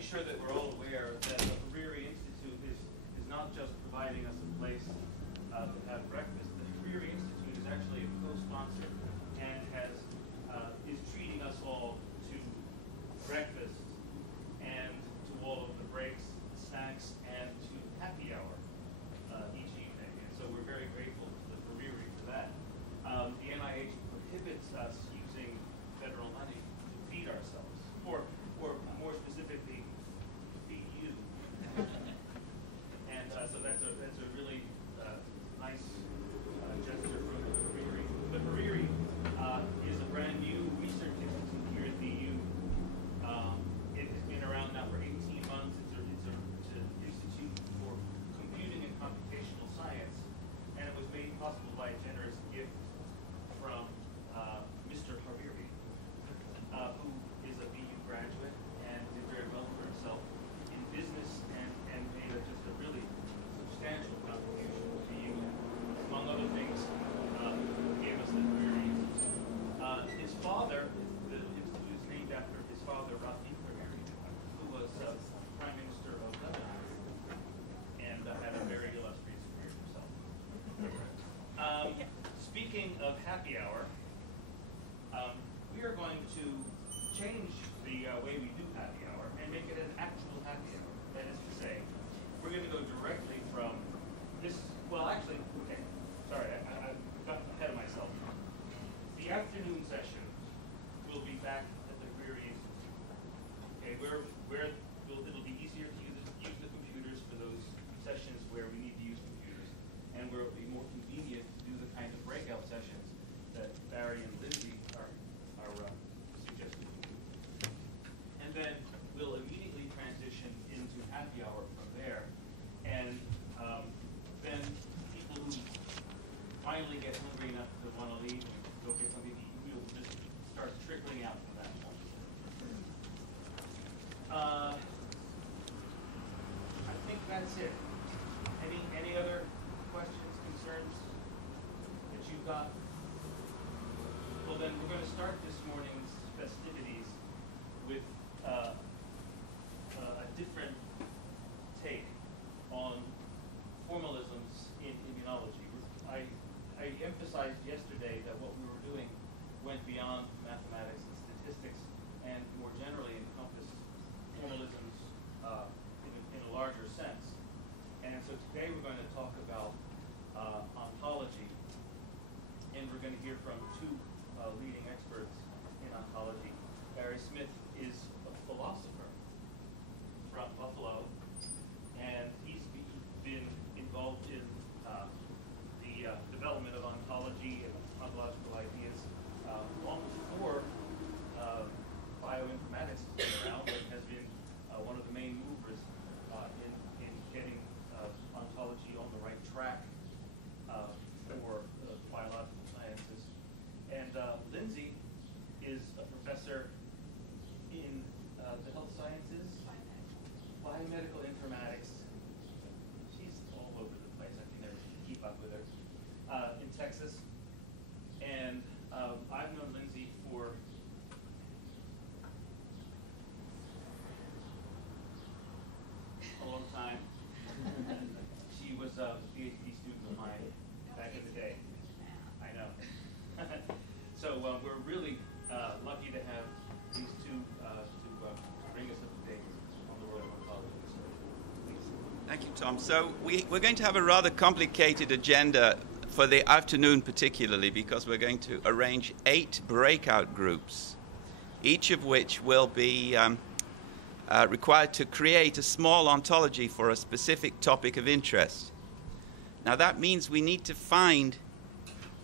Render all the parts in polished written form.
make sure that we're all aware that the Hariri Institute is not just providing us a place to have breakfast. The Hariri Institute is actually a co-sponsor and is treating us all to breakfast and to all of the breaks, snacks, and to happy hour each evening. And so we're very grateful to the Hariri for that. The NIH prohibits us using federal money to feed ourselves, or more specifically, feed you. And so that's a really nice gesture from the Hariri. The Hariri is a brand new research institute here at the U. It has been around now for 18 months. It's an institute for computing and computational science, and it was made possible by a generous gift from Mr. Hariri, who is a BU graduate and did very well for himself in business and made just a really substantial contribution to BU. Among other things, gave us the Hariri Institute. His father, the institute is named after his father, Rafiq Hariri, who was Prime Minister of Lebanon and had a very illustrious career himself. Speaking of happy hour, we are going to change the way we do happy hour and make it an actual happy hour. That is to say, we're going to go directly from this, well actually, okay, sorry, I got ahead of myself. The afternoon session will be back at the Hariri Institute. Okay, it'll be easier to use the computers for those sessions where we need to use computers, and where it'll be more convenient to do the kind of breakout sessions that Barry and Lindsay are suggesting. And then we'll immediately transition into happy hour from there, and then people who finally get hungry enough to want to leave and go get something to eat, we'll just start trickling out from that point. I think that's it. Any other questions, concerns that you've got? Well, then we're going to start this morning's festivities with a different take on formalisms in immunology. I emphasized yesterday that what we were doing went beyond mathematics and statistics and more generally encompassed formalisms in a larger sense. And so today we're going to talk about ontology, and we're going to hear from two leading experts in ontology. Barry Smith is a philosopher from Buffalo, and he's been involved in the development of ontology and ontological ideas long before bioinformatics has been around, but has been one of the main movers in getting ontology on the right track for biological sciences. And Lindsay is a professor in the health sciences, biomedical informatics. She's all over the place. I can never keep up with her. In Texas. And I've known Lindsay for a long time. She was a PhD student of mine back in the day. I know. So we're really lucky to have these two to bring us up to date on the world of ontology. Please. Thank you, Tom. So we're going to have a rather complicated agenda for the afternoon particularly, because we're going to arrange 8 breakout groups, each of which will be required to create a small ontology for a specific topic of interest. Now that means we need to find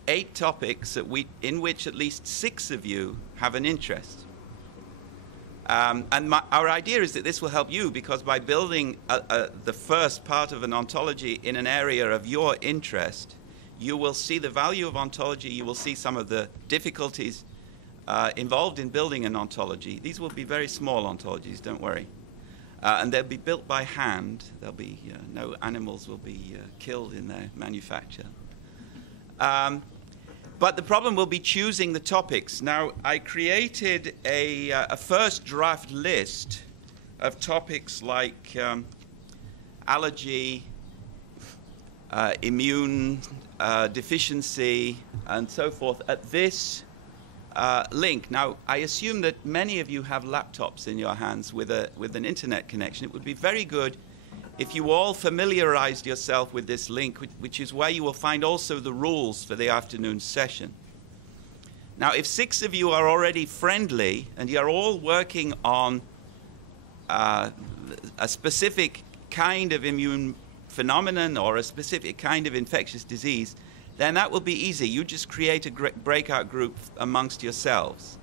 8 topics in which at least 6 of you have an interest. Our idea is that this will help you, because by building the first part of an ontology in an area of your interest, you will see the value of ontology, you will see some of the difficulties involved in building an ontology. These will be very small ontologies, don't worry. And they'll be built by hand. There'll be no animals will be killed in their manufacture. But the problem will be choosing the topics. Now, I created a first draft list of topics like allergy, immune deficiency, and so forth at this link. Now, I assume that many of you have laptops in your hands with an internet connection. It would be very good if you all familiarized yourself with this link, which is where you will find also the rules for the afternoon session. Now, if 6 of you are already friendly and you're all working on a specific kind of immune phenomenon or a specific kind of infectious disease, then that will be easy. You just create a breakout group amongst yourselves.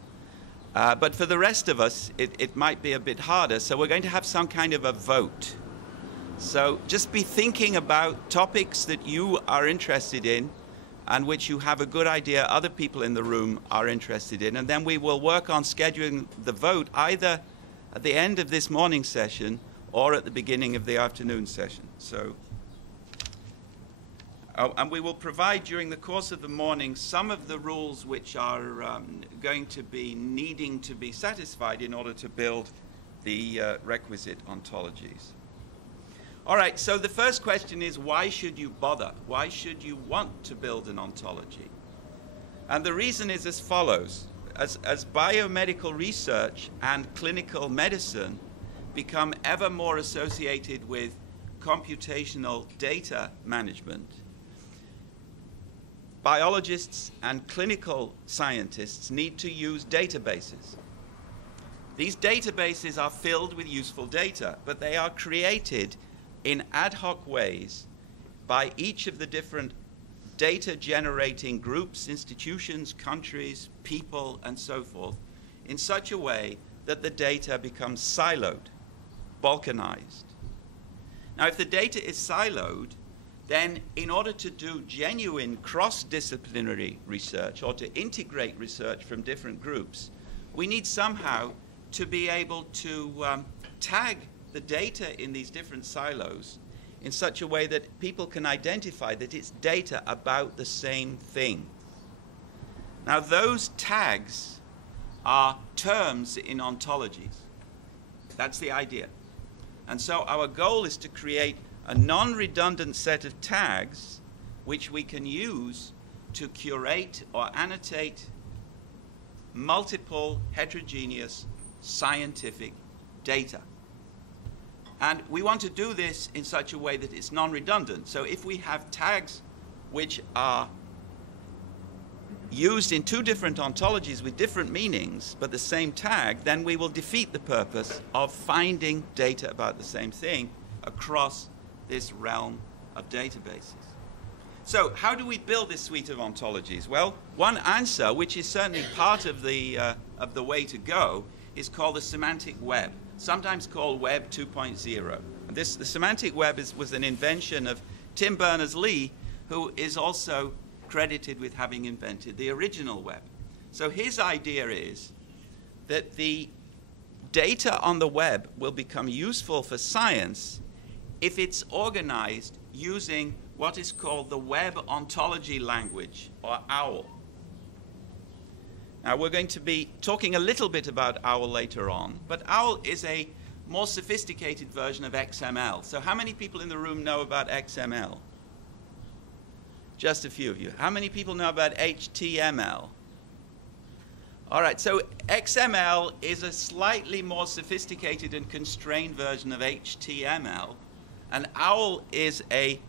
But for the rest of us, it might be a bit harder. So we're going to have some kind of a vote. So just be thinking about topics that you are interested in and which you have a good idea other people in the room are interested in. And then we will work on scheduling the vote either at the end of this morning session or at the beginning of the afternoon session. So, and we will provide during the course of the morning some of the rules which are going to be needing to be satisfied in order to build the requisite ontologies. All right, so the first question is, why should you bother? Why should you want to build an ontology? And the reason is as follows. As biomedical research and clinical medicine become ever more associated with computational data management, biologists and clinical scientists need to use databases. These databases are filled with useful data, but they are created in ad hoc ways by each of the different data generating groups, institutions, countries, people, and so forth, in such a way that the data becomes siloed, balkanized. Now, if the data is siloed, then in order to do genuine cross-disciplinary research or to integrate research from different groups, we need somehow to be able to tag the data in these different silos in such a way that people can identify that it's data about the same thing. Now, those tags are terms in ontologies. That's the idea. And so our goal is to create a non-redundant set of tags which we can use to curate or annotate multiple heterogeneous scientific data. And we want to do this in such a way that it's non-redundant. So if we have tags which are used in 2 different ontologies with different meanings, but the same tag, then we will defeat the purpose of finding data about the same thing across this realm of databases. So how do we build this suite of ontologies? Well, one answer, which is certainly part of the way to go, is called the semantic web, sometimes called Web 2.0. The semantic web was an invention of Tim Berners-Lee, who is also credited with having invented the original web. So his idea is that the data on the web will become useful for science if it's organized using what is called the web ontology language, or OWL. Now, we're going to be talking a little bit about OWL later on, but OWL is a more sophisticated version of XML. So how many people in the room know about XML? Just a few of you. How many people know about HTML? All right, so XML is a slightly more sophisticated and constrained version of HTML, and OWL is a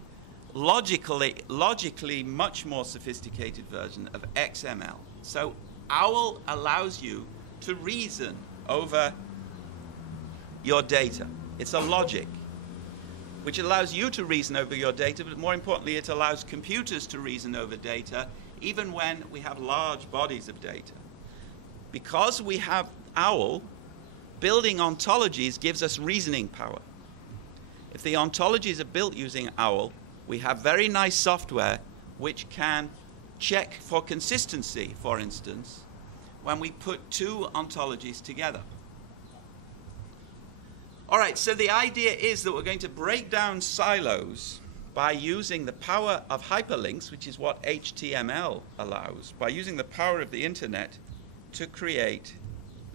logically much more sophisticated version of XML. So OWL allows you to reason over your data. It's a logic which allows you to reason over your data, but more importantly, it allows computers to reason over data, even when we have large bodies of data. Because we have OWL, building ontologies gives us reasoning power. If the ontologies are built using OWL, we have very nice software which can check for consistency, for instance, when we put 2 ontologies together. All right, so the idea is that we're going to break down silos by using the power of hyperlinks, which is what HTML allows, by using the power of the internet to create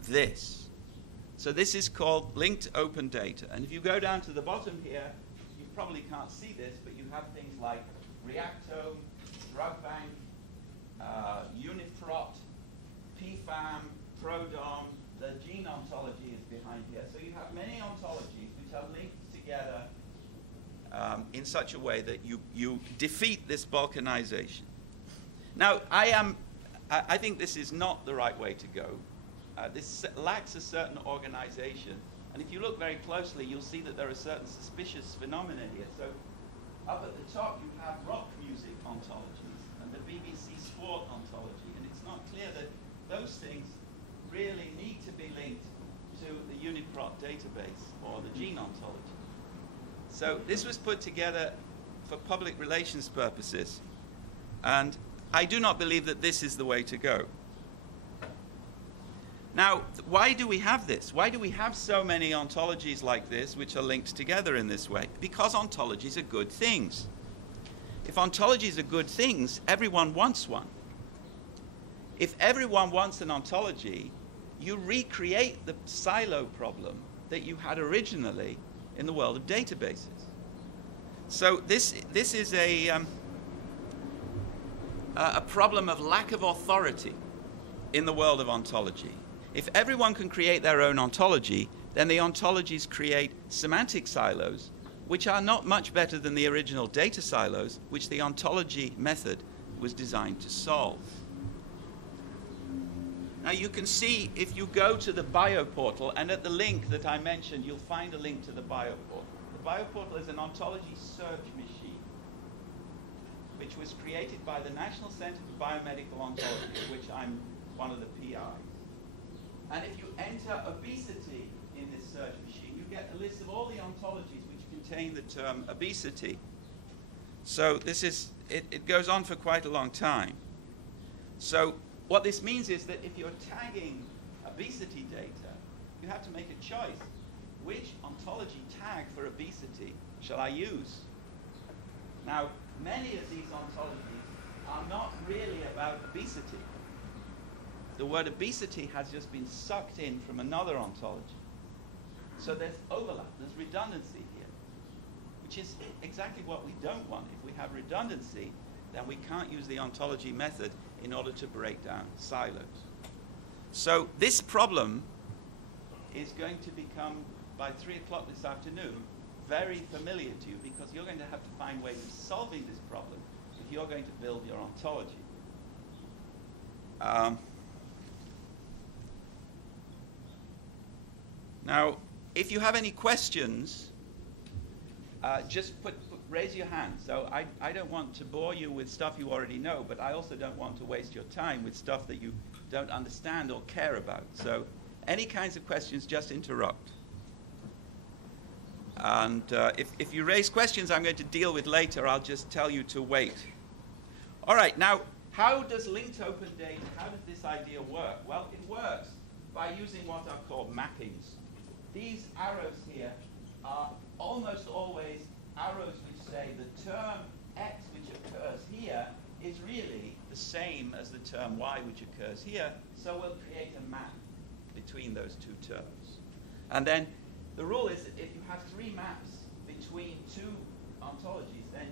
this. So this is called linked open data. And if you go down to the bottom here, you probably can't see this, but you have things like Reactome, Drug Bank, Unifrot, PFAM, Prodom, the gene ontology is behind here. So you have many ontologies which are linked together in such a way that you defeat this balkanization. Now, I think this is not the right way to go. This lacks a certain organization. And if you look very closely, you'll see that there are certain suspicious phenomena here. So up at the top, you have rock music ontologies and the BBC Sport ontology. And it's not clear that those things really need to be linked to the Uniprot database or the gene ontology. So this was put together for public relations purposes. And I do not believe that this is the way to go. Now, why do we have this? Why do we have so many ontologies like this which are linked together in this way? Because ontologies are good things. If ontologies are good things, everyone wants one. If everyone wants an ontology, you recreate the silo problem that you had originally in the world of databases. So this is a problem of lack of authority in the world of ontology. If everyone can create their own ontology, then the ontologies create semantic silos, which are not much better than the original data silos, which the ontology method was designed to solve. Now you can see, if you go to the bioportal, and at the link that I mentioned, you'll find a link to the bioportal. The bioportal is an ontology search machine, which was created by the National Center for Biomedical Ontology, of which I'm one of the PIs. And if you enter obesity in this search machine, you get a list of all the ontologies which contain the term obesity. So this is, it goes on for quite a long time. So what this means is that if you're tagging obesity data, you have to make a choice. Which ontology tag for obesity shall I use? Now, many of these ontologies are not really about obesity. The word obesity has just been sucked in from another ontology. So there's overlap, there's redundancy here, which is exactly what we don't want. If we have redundancy, then we can't use the ontology method in order to break down silos. So this problem is going to become, by 3 o'clock this afternoon, very familiar to you, because you're going to have to find ways of solving this problem if you're going to build your ontology. Now, if you have any questions, just raise your hand. So I don't want to bore you with stuff you already know, but I also don't want to waste your time with stuff that you don't understand or care about. So any kinds of questions, just interrupt. And if you raise questions I'm going to deal with later, I'll just tell you to wait. All right, now, how does linked open data, how does this idea work? Well, it works by using what are called mappings. These arrows here are almost always arrows which say the term X which occurs here is really the same as the term Y which occurs here, so we'll create a map between those two terms. And then the rule is that if you have 3 maps between 2 ontologies, then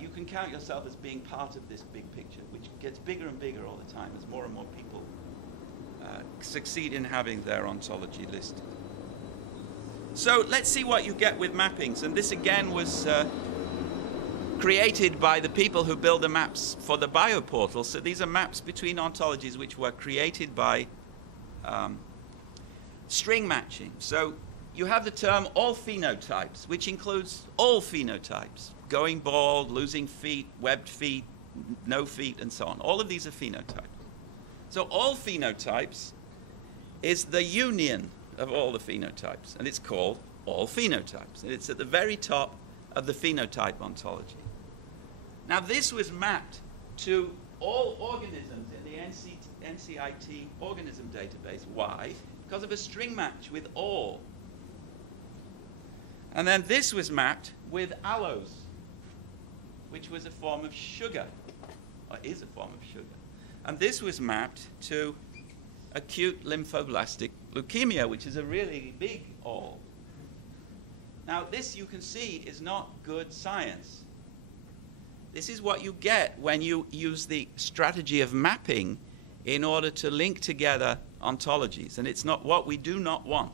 you can count yourself as being part of this big picture, which gets bigger and bigger all the time as more and more people succeed in having their ontology listed. So let's see what you get with mappings. And this again was created by the people who build the maps for the bioportal. So these are maps between ontologies which were created by string matching. So you have the term all phenotypes, which includes all phenotypes: going bald, losing feet, webbed feet, no feet, and so on. All of these are phenotypes. So all phenotypes is the union of all the phenotypes, and it's called all phenotypes. And it's at the very top of the phenotype ontology. Now this was mapped to all organisms in the NCIT organism database. Why? Because of a string match with all. And then this was mapped with allose, which was a form of sugar, or is a form of sugar. And this was mapped to acute lymphoblastic leukemia, which is a really big all. Now, this you can see is not good science. This is what you get when you use the strategy of mapping in order to link together ontologies, and it's not what we do not want.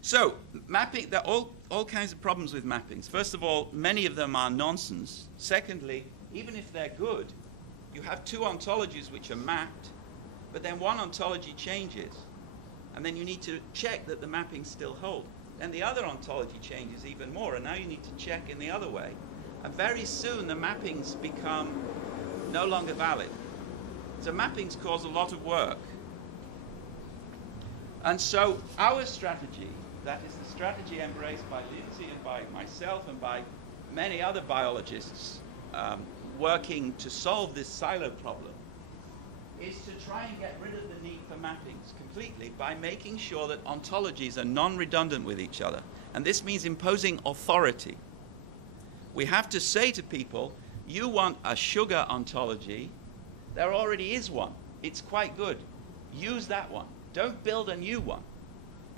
So, mapping, there are all kinds of problems with mappings. First of all, many of them are nonsense. Secondly, even if they're good, you have two ontologies which are mapped, but then one ontology changes, and then you need to check that the mappings still hold. Then the other ontology changes even more, and now you need to check in the other way. And very soon the mappings become no longer valid. So mappings cause a lot of work. And so our strategy, that is the strategy embraced by Lindsay and by myself and by many other biologists working to solve this silo problem, is to try and get rid of the need for mappings completely by making sure that ontologies are non-redundant with each other. And this means imposing authority. We have to say to people, you want a sugar ontology, there already is one. It's quite good. Use that one. Don't build a new one.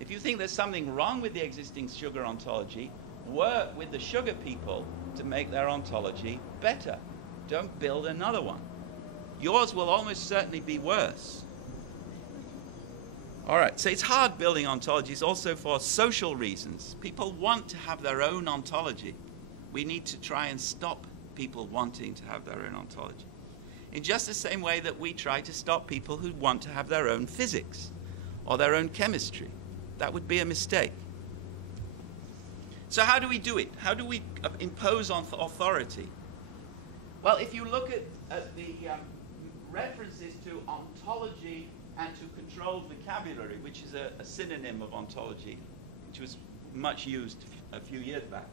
If you think there's something wrong with the existing sugar ontology, work with the sugar people to make their ontology better. Don't build another one. Yours will almost certainly be worse. All right, so it's hard building ontologies also for social reasons. People want to have their own ontology. We need to try and stop people wanting to have their own ontology. In just the same way that we try to stop people who want to have their own physics or their own chemistry. That would be a mistake. So how do we do it? How do we impose on authority? Well, if you look at the references to ontology and to controlled vocabulary, which is a synonym of ontology, which was much used a few years back,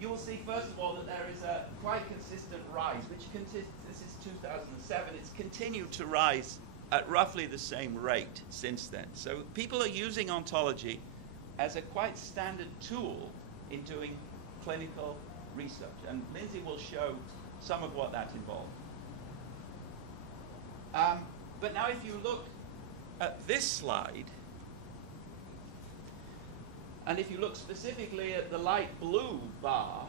you will see, first of all, that there is a quite consistent rise, which this is 2007, it's continued to rise at roughly the same rate since then. So people are using ontology as a quite standard tool in doing clinical research, and Lindsay will show some of what that involves. But now if you look at this slide, and if you look specifically at the light blue bar,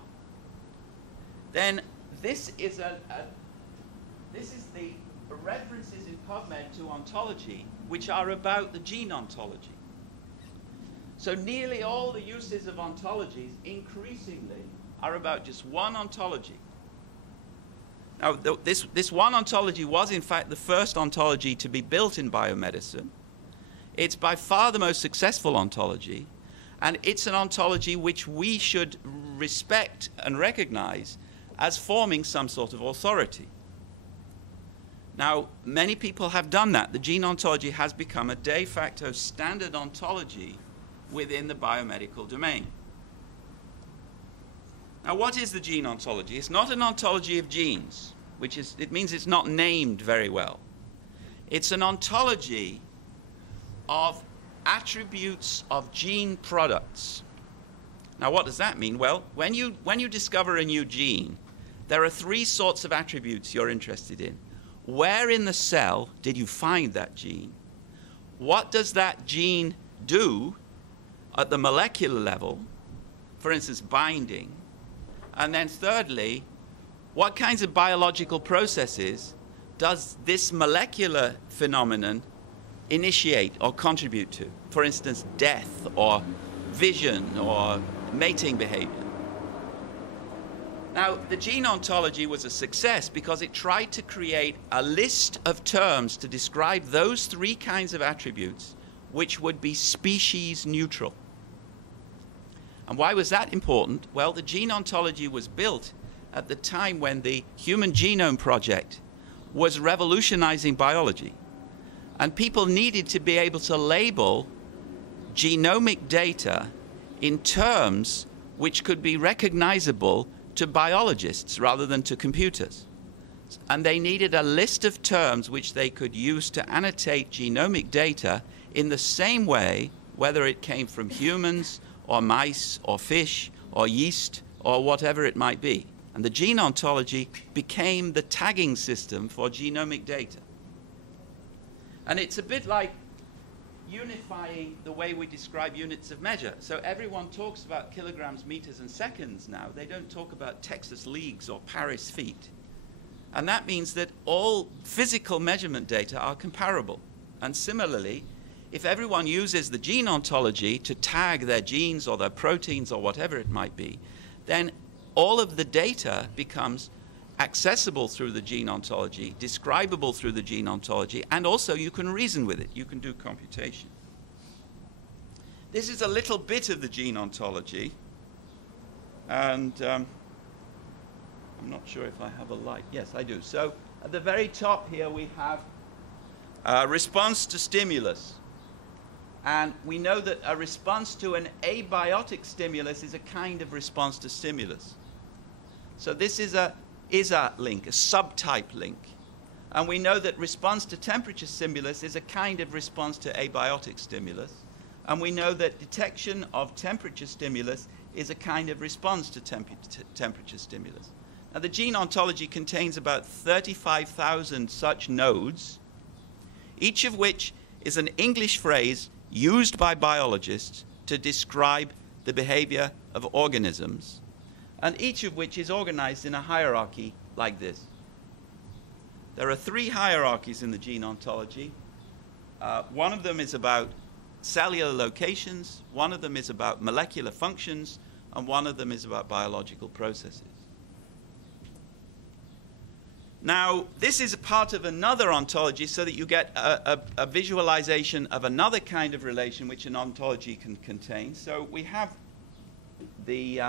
then this is the references in PubMed to ontology, which are about the gene ontology. So nearly all the uses of ontologies increasingly are about just one ontology. Now, this one ontology was, in fact, the first ontology to be built in biomedicine. It's by far the most successful ontology, and it's an ontology which we should respect and recognize as forming some sort of authority. Now, many people have done that. The gene ontology has become a de facto standard ontology within the biomedical domain. Now, what is the gene ontology? It's not an ontology of genes, it means it's not named very well. It's an ontology of attributes of gene products. Now, what does that mean? Well, when you discover a new gene, there are three sorts of attributes you're interested in. Where in the cell did you find that gene? What does that gene do at the molecular level? For instance, binding. And then thirdly, what kinds of biological processes does this molecular phenomenon initiate or contribute to? For instance, death or vision or mating behavior. Now, the gene ontology was a success because it tried to create a list of terms to describe those three kinds of attributes which would be species neutral. And why was that important? Well, the gene ontology was built at the time when the Human Genome Project was revolutionizing biology. And people needed to be able to label genomic data in terms which could be recognizable to biologists rather than to computers. And they needed a list of terms which they could use to annotate genomic data in the same way, whether it came from humans or mice or fish or yeast or whatever it might be. And the gene ontology became the tagging system for genomic data. And it's a bit like unifying the way we describe units of measure. So everyone talks about kilograms, meters, and seconds now. They don't talk about Texas leagues or Paris feet. And that means that all physical measurement data are comparable. And similarly, if everyone uses the gene ontology to tag their genes or their proteins or whatever it might be, then all of the data becomes accessible through the gene ontology, describable through the gene ontology, and also you can reason with it. You can do computation. This is a little bit of the gene ontology, and I'm not sure if I have a light. Yes, I do. So at the very top here we have response to stimulus. And we know that a response to an abiotic stimulus is a kind of response to stimulus. So this is a link, a subtype link. And we know that response to temperature stimulus is a kind of response to abiotic stimulus. And we know that detection of temperature stimulus is a kind of response to temperature stimulus. Now, the gene ontology contains about 35,000 such nodes, each of which is an English phrase used by biologists to describe the behavior of organisms, and each of which is organized in a hierarchy like this. There are 3 hierarchies in the gene ontology. One of them is about cellular locations, one of them is about molecular functions, and one of them is about biological processes. Now, this is a part of another ontology so that you get a visualization of another kind of relation which an ontology can contain. So we have the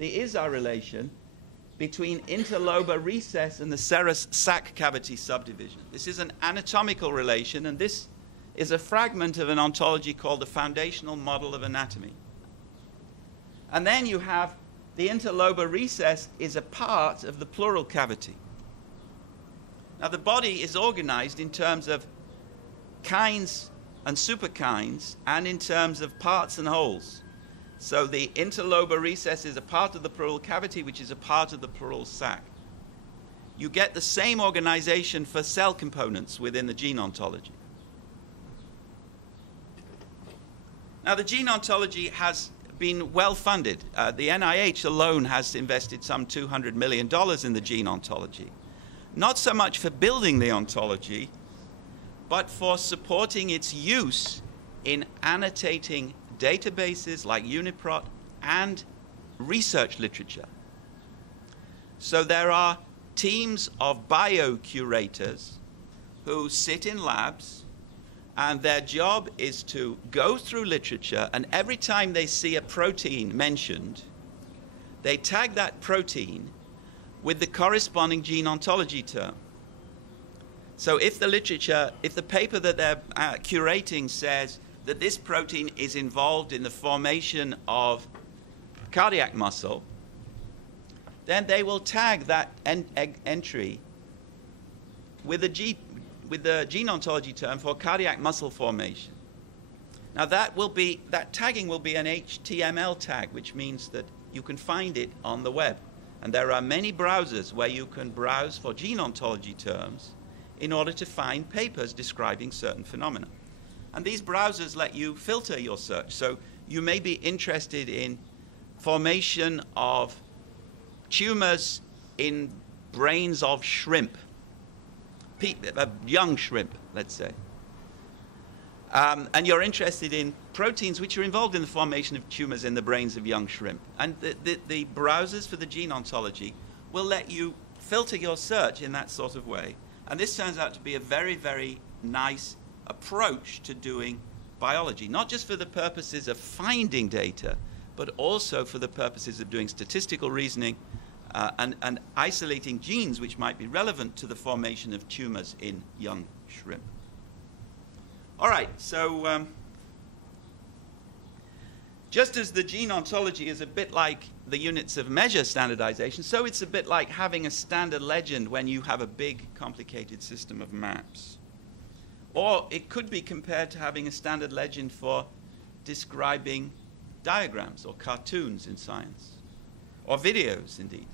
ISA relation between interlobar recess and the serous sac cavity subdivision. This is an anatomical relation, and this is a fragment of an ontology called the foundational model of anatomy. And then you have the interlobar recess is a part of the pleural cavity. Now, the body is organized in terms of kinds and superkinds and in terms of parts and wholes. So the interlobar recess is a part of the pleural cavity, which is a part of the pleural sac. You get the same organization for cell components within the gene ontology. Now, the gene ontology has been well funded. The NIH alone has invested some $200 million in the gene ontology. Not so much for building the ontology, but for supporting its use in annotating databases like UniProt and research literature. So there are teams of biocurators who sit in labs, and their job is to go through literature, and every time they see a protein mentioned, they tag that protein with the corresponding gene ontology term. So if the paper that they're curating says that this protein is involved in the formation of cardiac muscle, then they will tag that entry with the gene ontology term for cardiac muscle formation. Now that tagging will be an HTML tag, which means that you can find it on the web. And there are many browsers where you can browse for gene ontology terms in order to find papers describing certain phenomena. And these browsers let you filter your search. So you may be interested in formation of tumors in brains of shrimp, young shrimp, let's say. And you're interested in proteins which are involved in the formation of tumors in the brains of young shrimp. And the browsers for the gene ontology will let you filter your search in that sort of way. And this turns out to be a very, very nice approach to doing biology, not just for the purposes of finding data, but also for the purposes of doing statistical reasoning and isolating genes which might be relevant to the formation of tumors in young shrimp. All right, so just as the gene ontology is a bit like the units of measure standardization, so it's a bit like having a standard legend when you have a big, complicated system of maps. Or it could be compared to having a standard legend for describing diagrams or cartoons in science, or videos, indeed.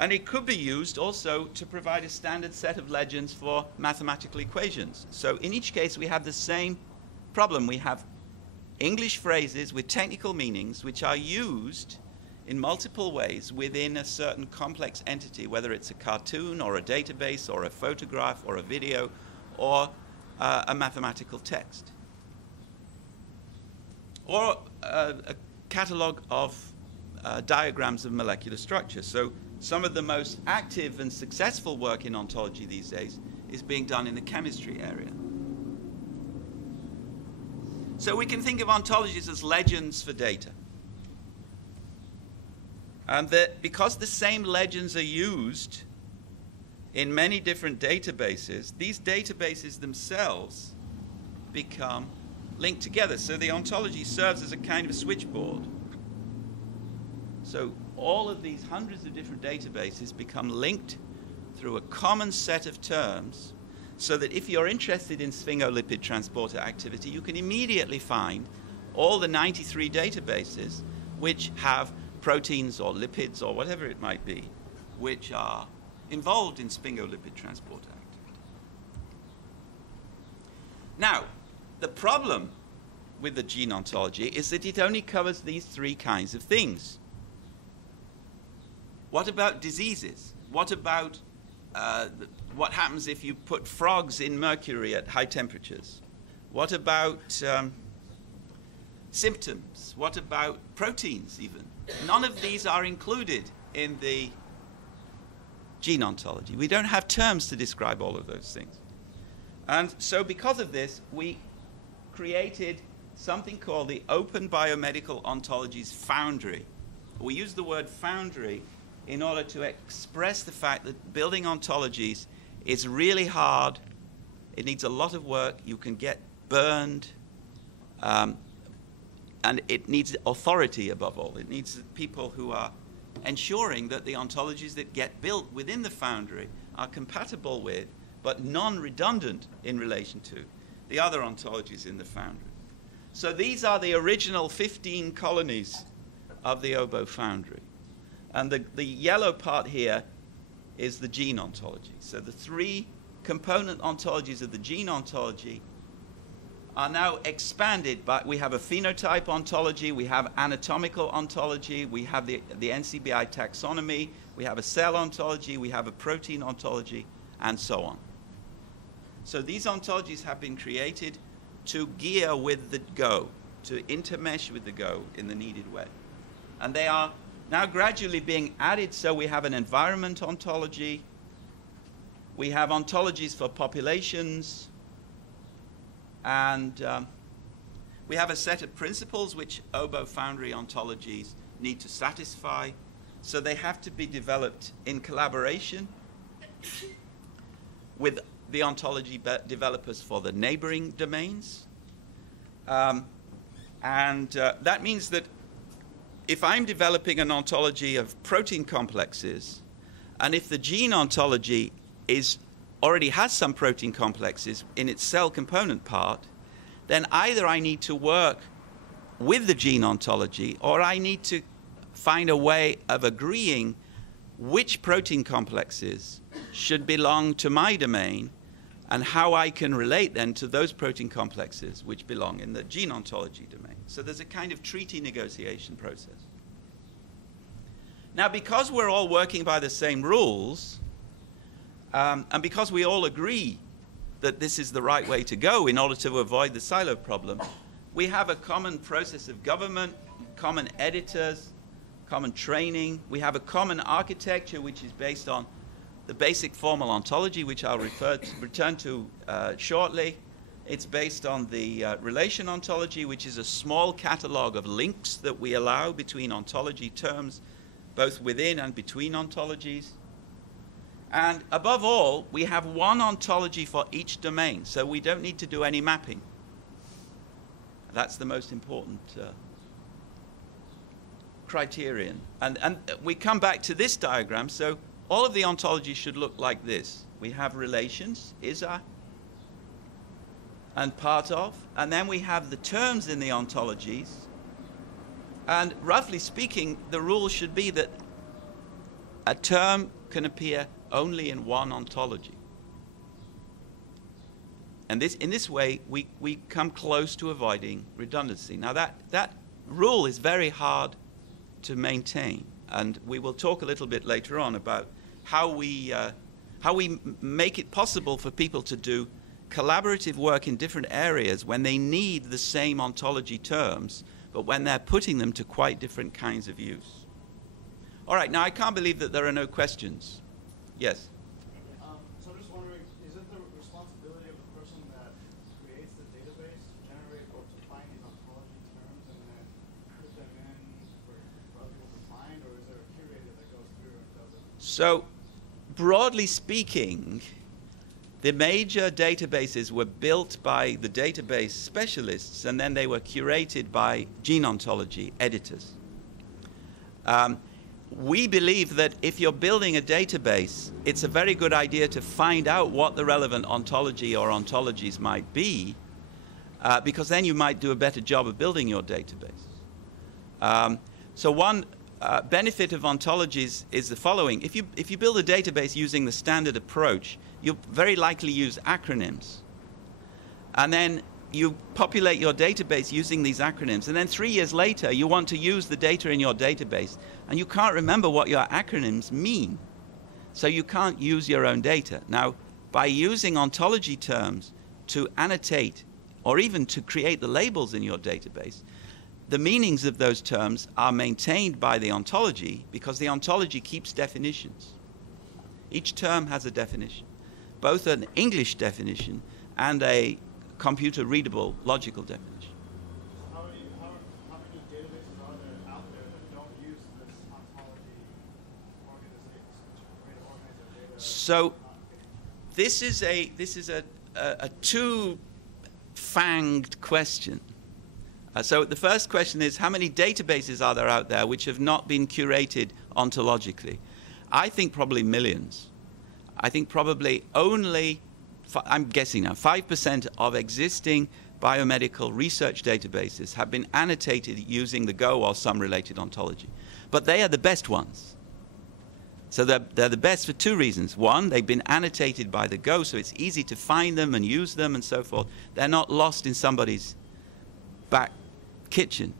And it could be used also to provide a standard set of legends for mathematical equations. So in each case, we have the same problem. We have English phrases with technical meanings which are used in multiple ways within a certain complex entity, whether it's a cartoon or a database or a photograph or a video or a mathematical text. Or a catalog of diagrams of molecular structure. So some of the most active and successful work in ontology these days is being done in the chemistry area. So we can think of ontologies as legends for data. And that because the same legends are used in many different databases, these databases themselves become linked together. So the ontology serves as a kind of switchboard. So all of these hundreds of different databases become linked through a common set of terms, so that if you're interested in sphingolipid transporter activity, you can immediately find all the 93 databases which have proteins or lipids or whatever it might be, which are involved in sphingolipid transporter activity. Now, the problem with the gene ontology is that it only covers these three kinds of things. What about diseases? What about what happens if you put frogs in mercury at high temperatures? What about symptoms? What about proteins even? None of these are included in the gene ontology. We don't have terms to describe all of those things. And so because of this, we created something called the Open Biomedical Ontologies Foundry. We use the word foundry in order to express the fact that building ontologies is really hard. It needs a lot of work. You can get burned. And it needs authority above all. It needs people who are ensuring that the ontologies that get built within the foundry are compatible with, but non-redundant in relation to, the other ontologies in the foundry. So these are the original 15 colonies of the OBO foundry. And the yellow part here is the gene ontology. So the three component ontologies of the gene ontology are now expanded, but we have a phenotype ontology, we have anatomical ontology, we have the NCBI taxonomy, we have a cell ontology, we have a protein ontology, and so on. So these ontologies have been created to gear with the Go, to intermesh with the Go in the needed way. And they are now gradually being added, so we have an environment ontology, we have ontologies for populations, and we have a set of principles which OBO foundry ontologies need to satisfy. So they have to be developed in collaboration with the ontology developers for the neighboring domains. That means that if I'm developing an ontology of protein complexes, and if the gene ontology already has some protein complexes in its cell component part, then either I need to work with the gene ontology, or I need to find a way of agreeing which protein complexes should belong to my domain and how I can relate then to those protein complexes which belong in the gene ontology domain. So there's a kind of treaty negotiation process. Now, because we're all working by the same rules, and because we all agree that this is the right way to go in order to avoid the silo problem, we have a common process of government, common editors, common training. We have a common architecture which is based on the basic formal ontology, which I'll return to shortly. It's based on the relation ontology, which is a small catalog of links that we allow between ontology terms, both within and between ontologies. And above all, we have one ontology for each domain, so we don't need to do any mapping. That's the most important criterion. And we come back to this diagram, so all of the ontologies should look like this. We have relations, is-a, and part of, and then we have the terms in the ontologies. And roughly speaking, the rule should be that a term can appear only in one ontology. And in this way, we come close to avoiding redundancy. Now, that rule is very hard to maintain, and we will talk a little bit later on about how we make it possible for people to do collaborative work in different areas when they need the same ontology terms, but when they're putting them to quite different kinds of use. All right, now I can't believe that there are no questions. Yes? So I'm just wondering, is it the responsibility of the person that creates the database to generate or to find these ontology terms and then put them in for other people to find, or is there a curator that goes through and does it? So, broadly speaking, the major databases were built by the database specialists, and then they were curated by gene ontology editors. We believe that if you're building a database, it's a very good idea to find out what the relevant ontology or ontologies might be, because then you might do a better job of building your database. So one benefit of ontologies is the following. If you build a database using the standard approach, you'll very likely use acronyms. And then you populate your database using these acronyms. And then 3 years later, you want to use the data in your database, and you can't remember what your acronyms mean. So you can't use your own data. Now, by using ontology terms to annotate or even to create the labels in your database, the meanings of those terms are maintained by the ontology because the ontology keeps definitions. Each term has a definition, both an English definition and a computer-readable logical definition. How many databases are there out there that don't use this ontology way to organize their data? So this is a two-fanged question. So the first question is, how many databases are there out there which have not been curated ontologically? I think probably millions. I think probably only, I'm guessing now, 5% of existing biomedical research databases have been annotated using the Go or some related ontology. But they are the best ones. So they're the best for two reasons. One, they've been annotated by the Go, so it's easy to find them and use them and so forth. They're not lost in somebody's back kitchen.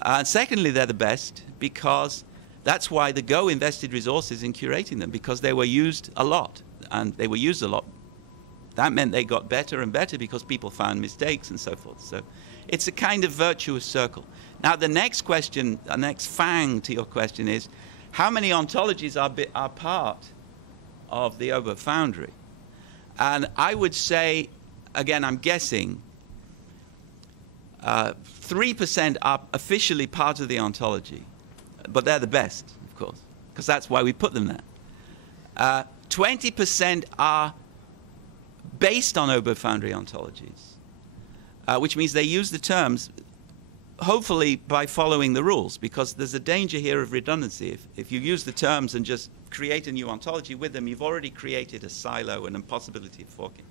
And secondly, they're the best because that's why the Go invested resources in curating them, because they were used a lot, and they were used a lot. That meant they got better and better because people found mistakes and so forth. So it's a kind of virtuous circle. Now the next question, the next fang to your question is, how many ontologies are part of the Ober Foundry? And I would say, again, I'm guessing, 3% are officially part of the ontology, but they're the best, of course, because that's why we put them there. 20% are based on Ober Foundry ontologies, which means they use the terms, hopefully by following the rules, because there's a danger here of redundancy. If you use the terms and just create a new ontology with them, you've already created a silo and a possibility of forking.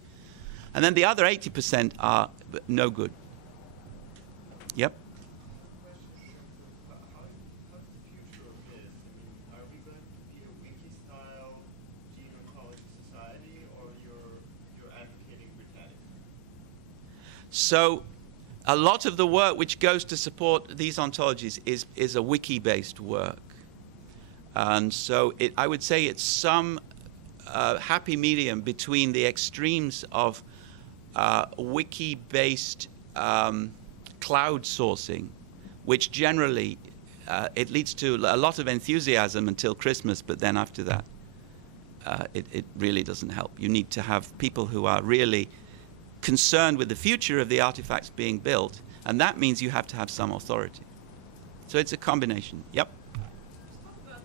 And then the other 80% are no good. Yep. How is the future of this? I mean, are we going to be a wiki-style gene ontology society, or you're advocating Britannica? So a lot of the work which goes to support these ontologies is a wiki-based work. And so I would say it's some happy medium between the extremes of wiki-based cloud sourcing, which generally it leads to a lot of enthusiasm until Christmas, but then after that it really doesn't help. You need to have people who are really concerned with the future of the artifacts being built, and that means you have to have some authority. So it's a combination. Yep. Let's talk about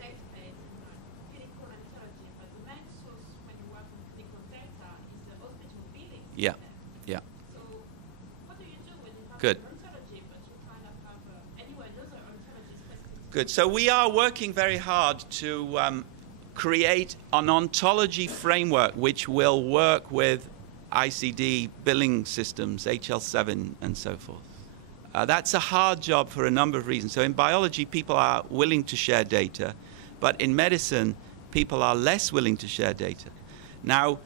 database and clinical ontology, but the main source when you work on clinical data is the hospital billings. Yeah. Yeah. So what do you do when you have Good. ontology, but you kind of have anyway another ontology specific? Good. So we are working very hard to create an ontology framework which will work with ICD billing systems, HL7, and so forth. That's a hard job for a number of reasons. So in biology, people are willing to share data, But in medicine, people are less willing to share data. Now,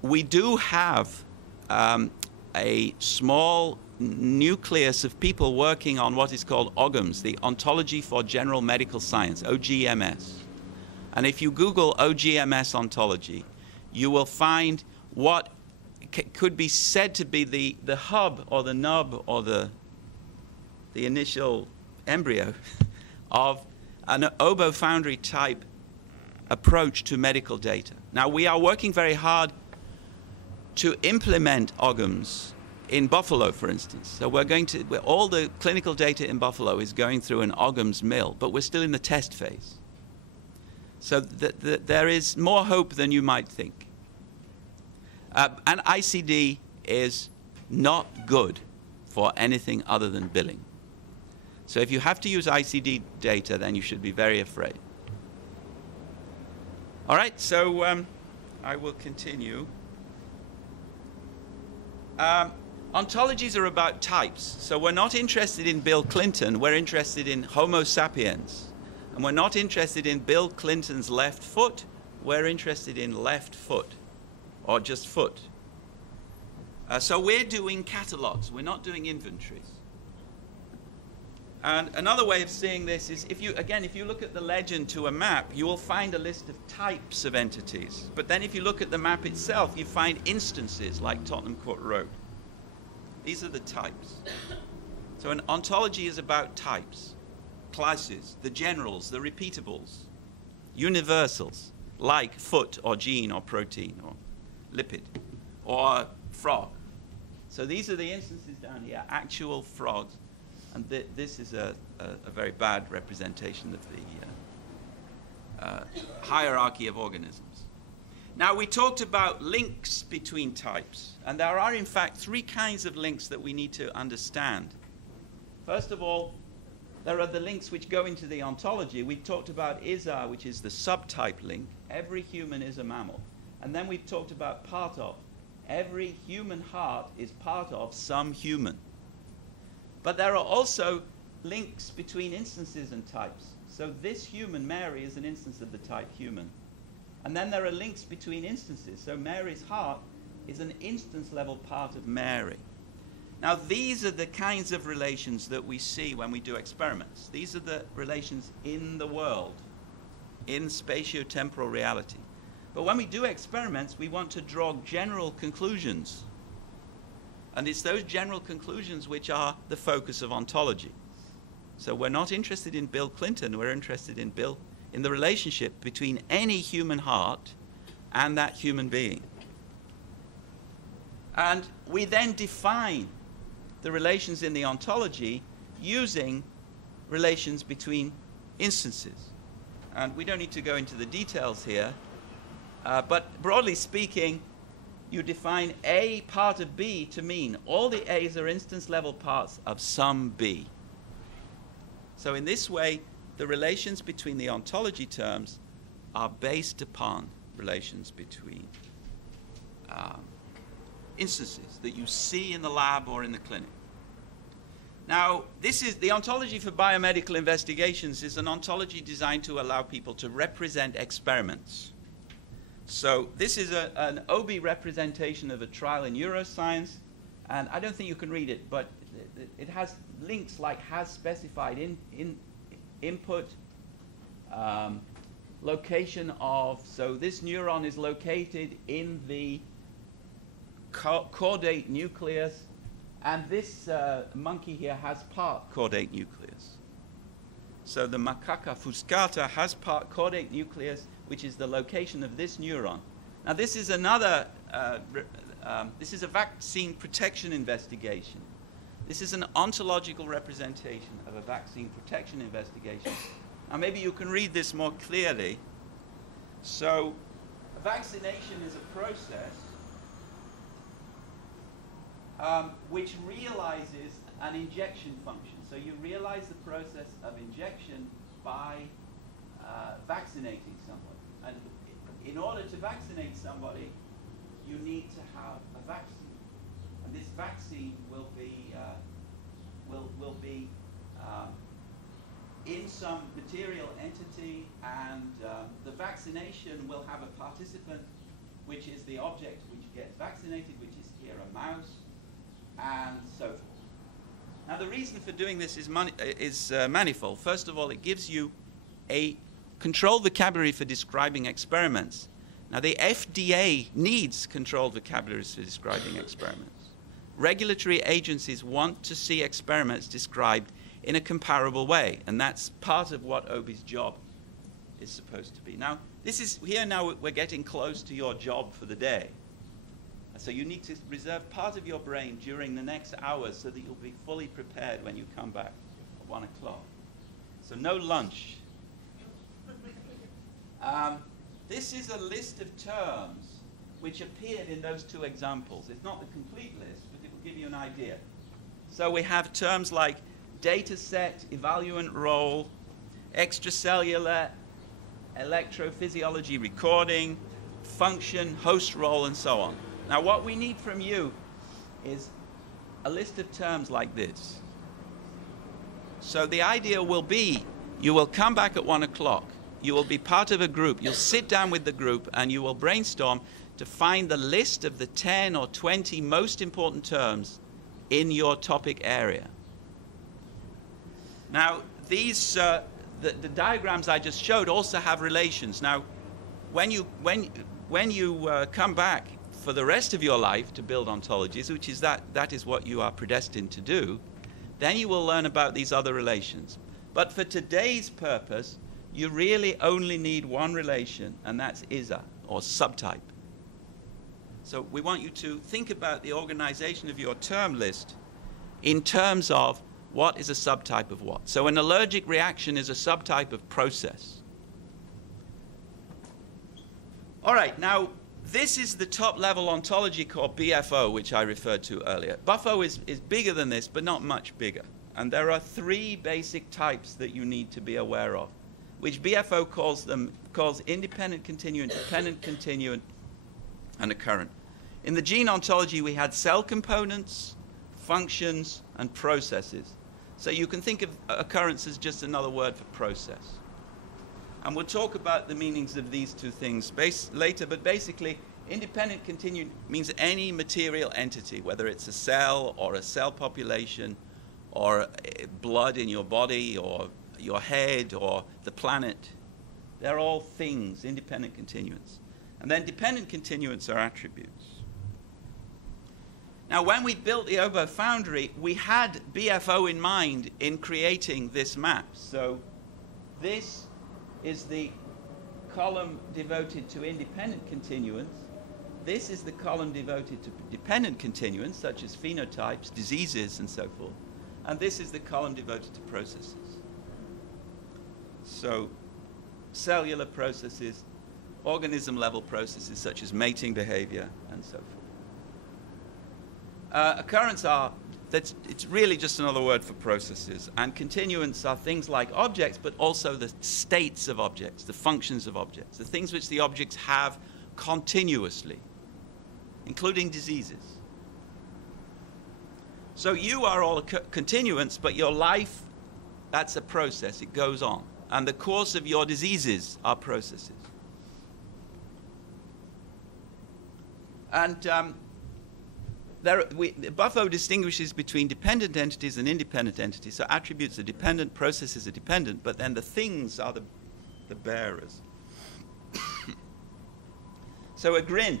we do have a small nucleus of people working on what is called OGMS, the Ontology for General Medical Science, OGMS. And if you Google OGMS ontology, you will find what could be said to be the hub or the nub or the initial embryo of an oboe foundry type approach to medical data. Now, we are working very hard to implement OGMS in Buffalo, for instance. So all the clinical data in Buffalo is going through an OGMS mill, but we're still in the test phase. So there is more hope than you might think. And ICD is not good for anything other than billing. So if you have to use ICD data, then you should be very afraid. All right, so I will continue. Ontologies are about types. So we're not interested in Bill Clinton, we're interested in Homo sapiens. And we're not interested in Bill Clinton's left foot, we're interested in left foot, or just foot. So we're doing catalogs, we're not doing inventories. And another way of seeing this is, if you look at the legend to a map, you will find a list of types of entities. But then if you look at the map itself, you find instances like Tottenham Court Road. These are the types. So an ontology is about types, classes, the generals, the repeatables, universals, like foot or gene or protein or lipid or frog. So these are the instances down here, actual frogs. And this is a very bad representation of the hierarchy of organisms. Now, we talked about links between types. And there are, in fact, 3 kinds of links that we need to understand. First of all, there are the links which go into the ontology. We talked about ISA, which is the subtype link. Every human is a mammal. And then we've talked about part of. Every human heart is part of some human. But there are also links between instances and types. So this human, Mary, is an instance of the type human. And then there are links between instances. So Mary's heart is an instance-level part of Mary. Now, these are the kinds of relations that we see when we do experiments. These are the relations in the world, in spatio-temporal reality. But when we do experiments, we want to draw general conclusions. And it's those general conclusions which are the focus of ontology. So we're not interested in Bill Clinton, we're interested in the relationship between any human heart and that human being. And we then define the relations in the ontology using relations between instances. And we don't need to go into the details here, but broadly speaking, you define A part of B to mean all the A's are instance-level parts of some B. So in this way, the relations between the ontology terms are based upon relations between instances that you see in the lab or in the clinic. Now, this is the ontology for biomedical investigations is an ontology designed to allow people to represent experiments. So this is an OB representation of a trial in neuroscience, and I don't think you can read it, but it has links like has specified in input, location of, so this neuron is located in the caudate nucleus, and this monkey here has part caudate nucleus. So the macaca fuscata has part caudate nucleus, which is the location of this neuron. Now this is another, this is a vaccine protection investigation. This is an ontological representation of a vaccine protection investigation. Now maybe you can read this more clearly. So vaccination is a process which realizes an injection function. So you realize the process of injection by vaccinating somebody. And in order to vaccinate somebody, you need to have a vaccine. And this vaccine will be in some material entity, and the vaccination will have a participant, which is the object which gets vaccinated, which is here a mouse, and so forth. Now, the reason for doing this is manifold. First of all, it gives you a controlled vocabulary for describing experiments. Now, the FDA needs controlled vocabularies for describing experiments. Regulatory agencies want to see experiments described in a comparable way, and that's part of what OBI's job is supposed to be. Now, now we're getting close to your job for the day. So you need to reserve part of your brain during the next hours so that you'll be fully prepared when you come back at 1 o'clock. So no lunch. This is a list of terms which appeared in those two examples. It's not the complete list, but it will give you an idea. So we have terms like data set, evaluant role, extracellular, electrophysiology recording, function, host role, and so on. Now, what we need from you is a list of terms like this. So the idea will be you will come back at 1 o'clock. You will be part of a group. You'll sit down with the group, and you will brainstorm to find the list of the 10 or 20 most important terms in your topic area. Now, these the diagrams I just showed also have relations. Now, when you come back for the rest of your life to build ontologies, which is that is what you are predestined to do, then you will learn about these other relations. But for today's purpose, you really only need one relation, and that's ISA, or subtype. So we want you to think about the organization of your term list in terms of what is a subtype of what. So an allergic reaction is a subtype of process. All right, now this is the top-level ontology called BFO, which I referred to earlier. BFO is bigger than this, but not much bigger. And there are three basic types that you need to be aware of, which BFO calls independent continuant, dependent continuant, and occurrent. In the gene ontology, we had cell components, functions, and processes. So you can think of occurrence as just another word for process. And we'll talk about the meanings of these two things later, but basically, independent continuant means any material entity, whether it's a cell or a cell population or blood in your body or your head or the planet. They're all things, independent continuants. And then dependent continuants are attributes. Now, when we built the OBO Foundry, we had BFO in mind in creating this map. So this is the column devoted to independent continuants. This is the column devoted to dependent continuants, such as phenotypes, diseases, and so forth. And this is the column devoted to processes. So cellular processes, organism-level processes, such as mating behavior, and so forth. Occurrence it's really just another word for processes. And continuants are things like objects, but also the states of objects, the functions of objects, the things which the objects have continuously, including diseases. So you are all continuants, but your life, that's a process. It goes on. And the course of your diseases are processes. And BFO distinguishes between dependent entities and independent entities. So attributes are dependent, processes are dependent, but then the things are the bearers. So a grin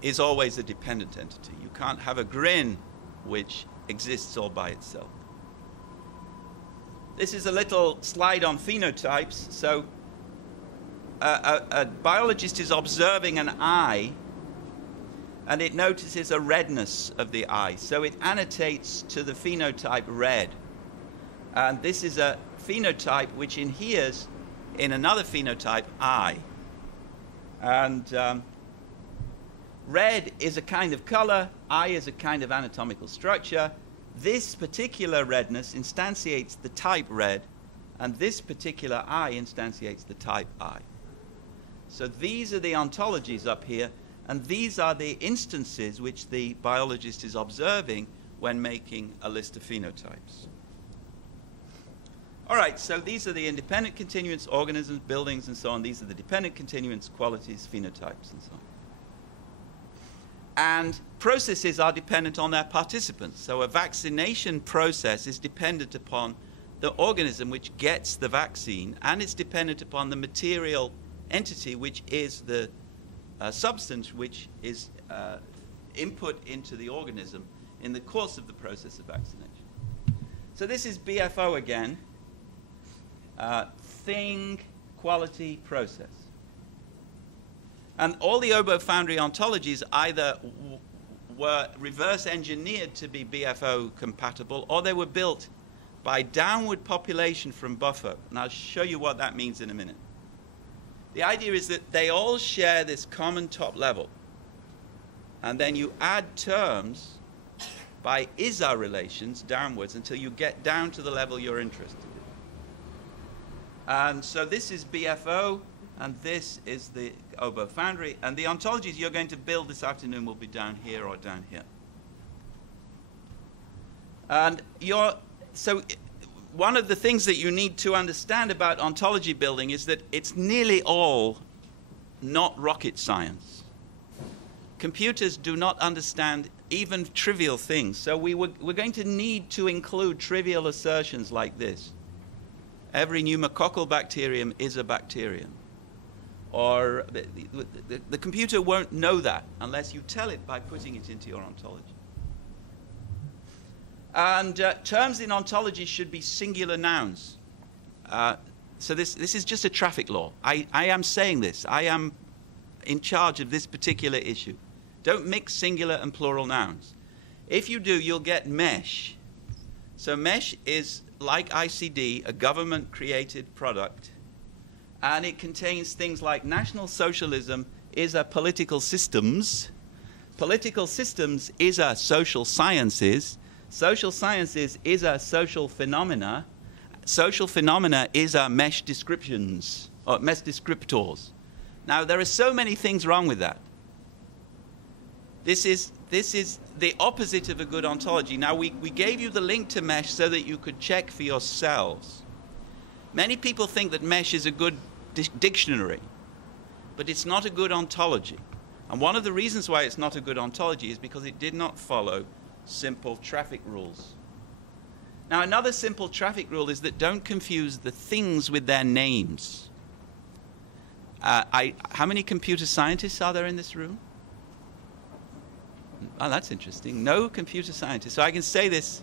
is always a dependent entity. You can't have a grin which exists all by itself. This is a little slide on phenotypes. So a biologist is observing an eye, and it notices a redness of the eye. So it annotates to the phenotype red. And this is a phenotype which inheres in another phenotype, eye. And red is a kind of color, eye is a kind of anatomical structure. This particular redness instantiates the type red, and this particular eye instantiates the type eye. So these are the ontologies up here, and these are the instances which the biologist is observing when making a list of phenotypes. All right, so these are the independent continuants, organisms, buildings, and so on. These are the dependent continuants, qualities, phenotypes, and so on. And processes are dependent on their participants. So a vaccination process is dependent upon the organism which gets the vaccine, and it's dependent upon the material entity, which is the substance which is input into the organism in the course of the process of vaccination. So this is BFO again. Thing, quality, process. And all the Obo Foundry ontologies either were reverse engineered to be BFO compatible, or they were built by downward population from Buffo. And I'll show you what that means in a minute. The idea is that they all share this common top level. And then you add terms by ISA relations downwards until you get down to the level you're interested in. And so this is BFO, and this is the Obo Foundry. And the ontologies you're going to build this afternoon will be down here or down here. And so one of the things that you need to understand about ontology building is that it's nearly all not rocket science. Computers do not understand even trivial things. So we're going to need to include trivial assertions like this. Every pneumococcal bacterium is a bacterium. Or the computer won't know that unless you tell it by putting it into your ontology. And terms in ontology should be singular nouns. So this is just a traffic law. I am saying this. I am in charge of this particular issue. Don't mix singular and plural nouns. If you do, you'll get MESH. So MESH is, like ICD, a government-created product. And it contains things like National Socialism is a political systems. Political systems is a social sciences. Social sciences is a social phenomena. Social phenomena is a mesh descriptions, or mesh descriptors. Now, there are so many things wrong with that. This is the opposite of a good ontology. Now, we gave you the link to MESH so that you could check for yourselves. Many people think that MESH is a good dictionary, but it's not a good ontology. And one of the reasons why it's not a good ontology is because it did not follow simple traffic rules. Now, another simple traffic rule is that don't confuse the things with their names. How many computer scientists are there in this room? Oh, that's interesting. No computer scientists. So I can say this.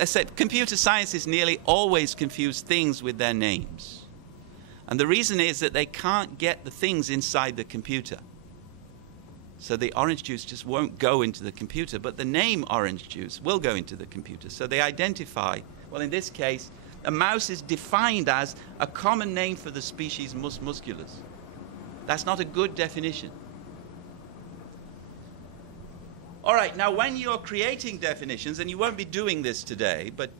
I said computer scientists nearly always confuse things with their names. And the reason is that they can't get the things inside the computer. So the orange juice just won't go into the computer, but the name orange juice will go into the computer. So they identify, well, in this case, a mouse is defined as a common name for the species Mus musculus. That's not a good definition. All right, now when you're creating definitions, and you won't be doing this today, but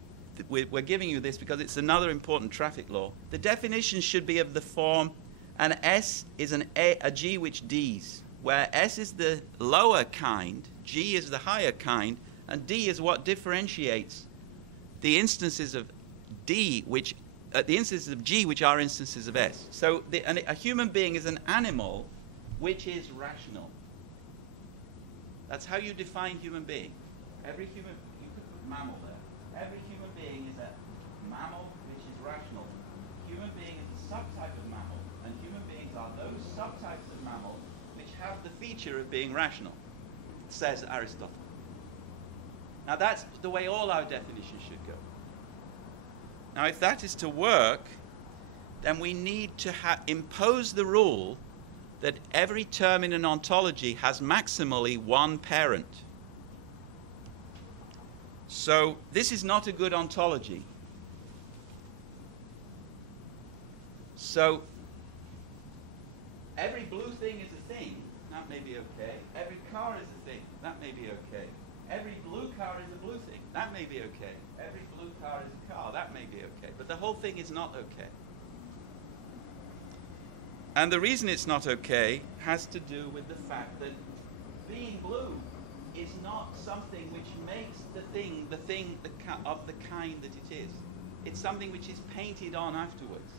we're giving you this because it's another important traffic law, the definition should be of the form, an S is a G which Ds, where S is the lower kind, G is the higher kind, and D is what differentiates the instances of D, which the instances of G, which are instances of S. So a human being is an animal which is rational. That's how you define human being. Every human, you could put mammal there. Every human being is a mammal which is rational. Human being is a subtype of mammal, and human beings are those subtypes of mammal which have the feature of being rational, says Aristotle. Now that's the way all our definitions should go. Now if that is to work, then we need to impose the rule that every term in an ontology has maximally one parent. So this is not a good ontology. So every blue thing is a thing, that may be okay. Every car is a thing, that may be okay. Every blue car is a blue thing, that may be okay. Every blue car is a car, that may be okay. But the whole thing is not okay. And the reason it's not okay has to do with the fact that being blue is not something which makes the thing of the kind that it is. It's something which is painted on afterwards.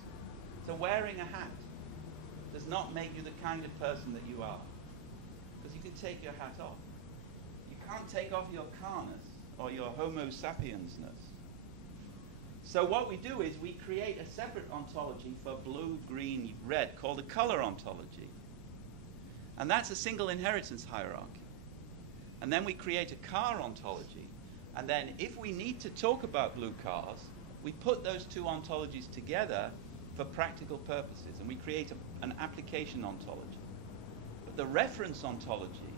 So wearing a hat does not make you the kind of person that you are. Because you can take your hat off. You can't take off your carness or your homo sapiensness. So what we do is we create a separate ontology for blue, green, red called a color ontology. And that's a single inheritance hierarchy. And then we create a car ontology. And then if we need to talk about blue cars, we put those two ontologies together for practical purposes. And we create an application ontology. But the reference ontology,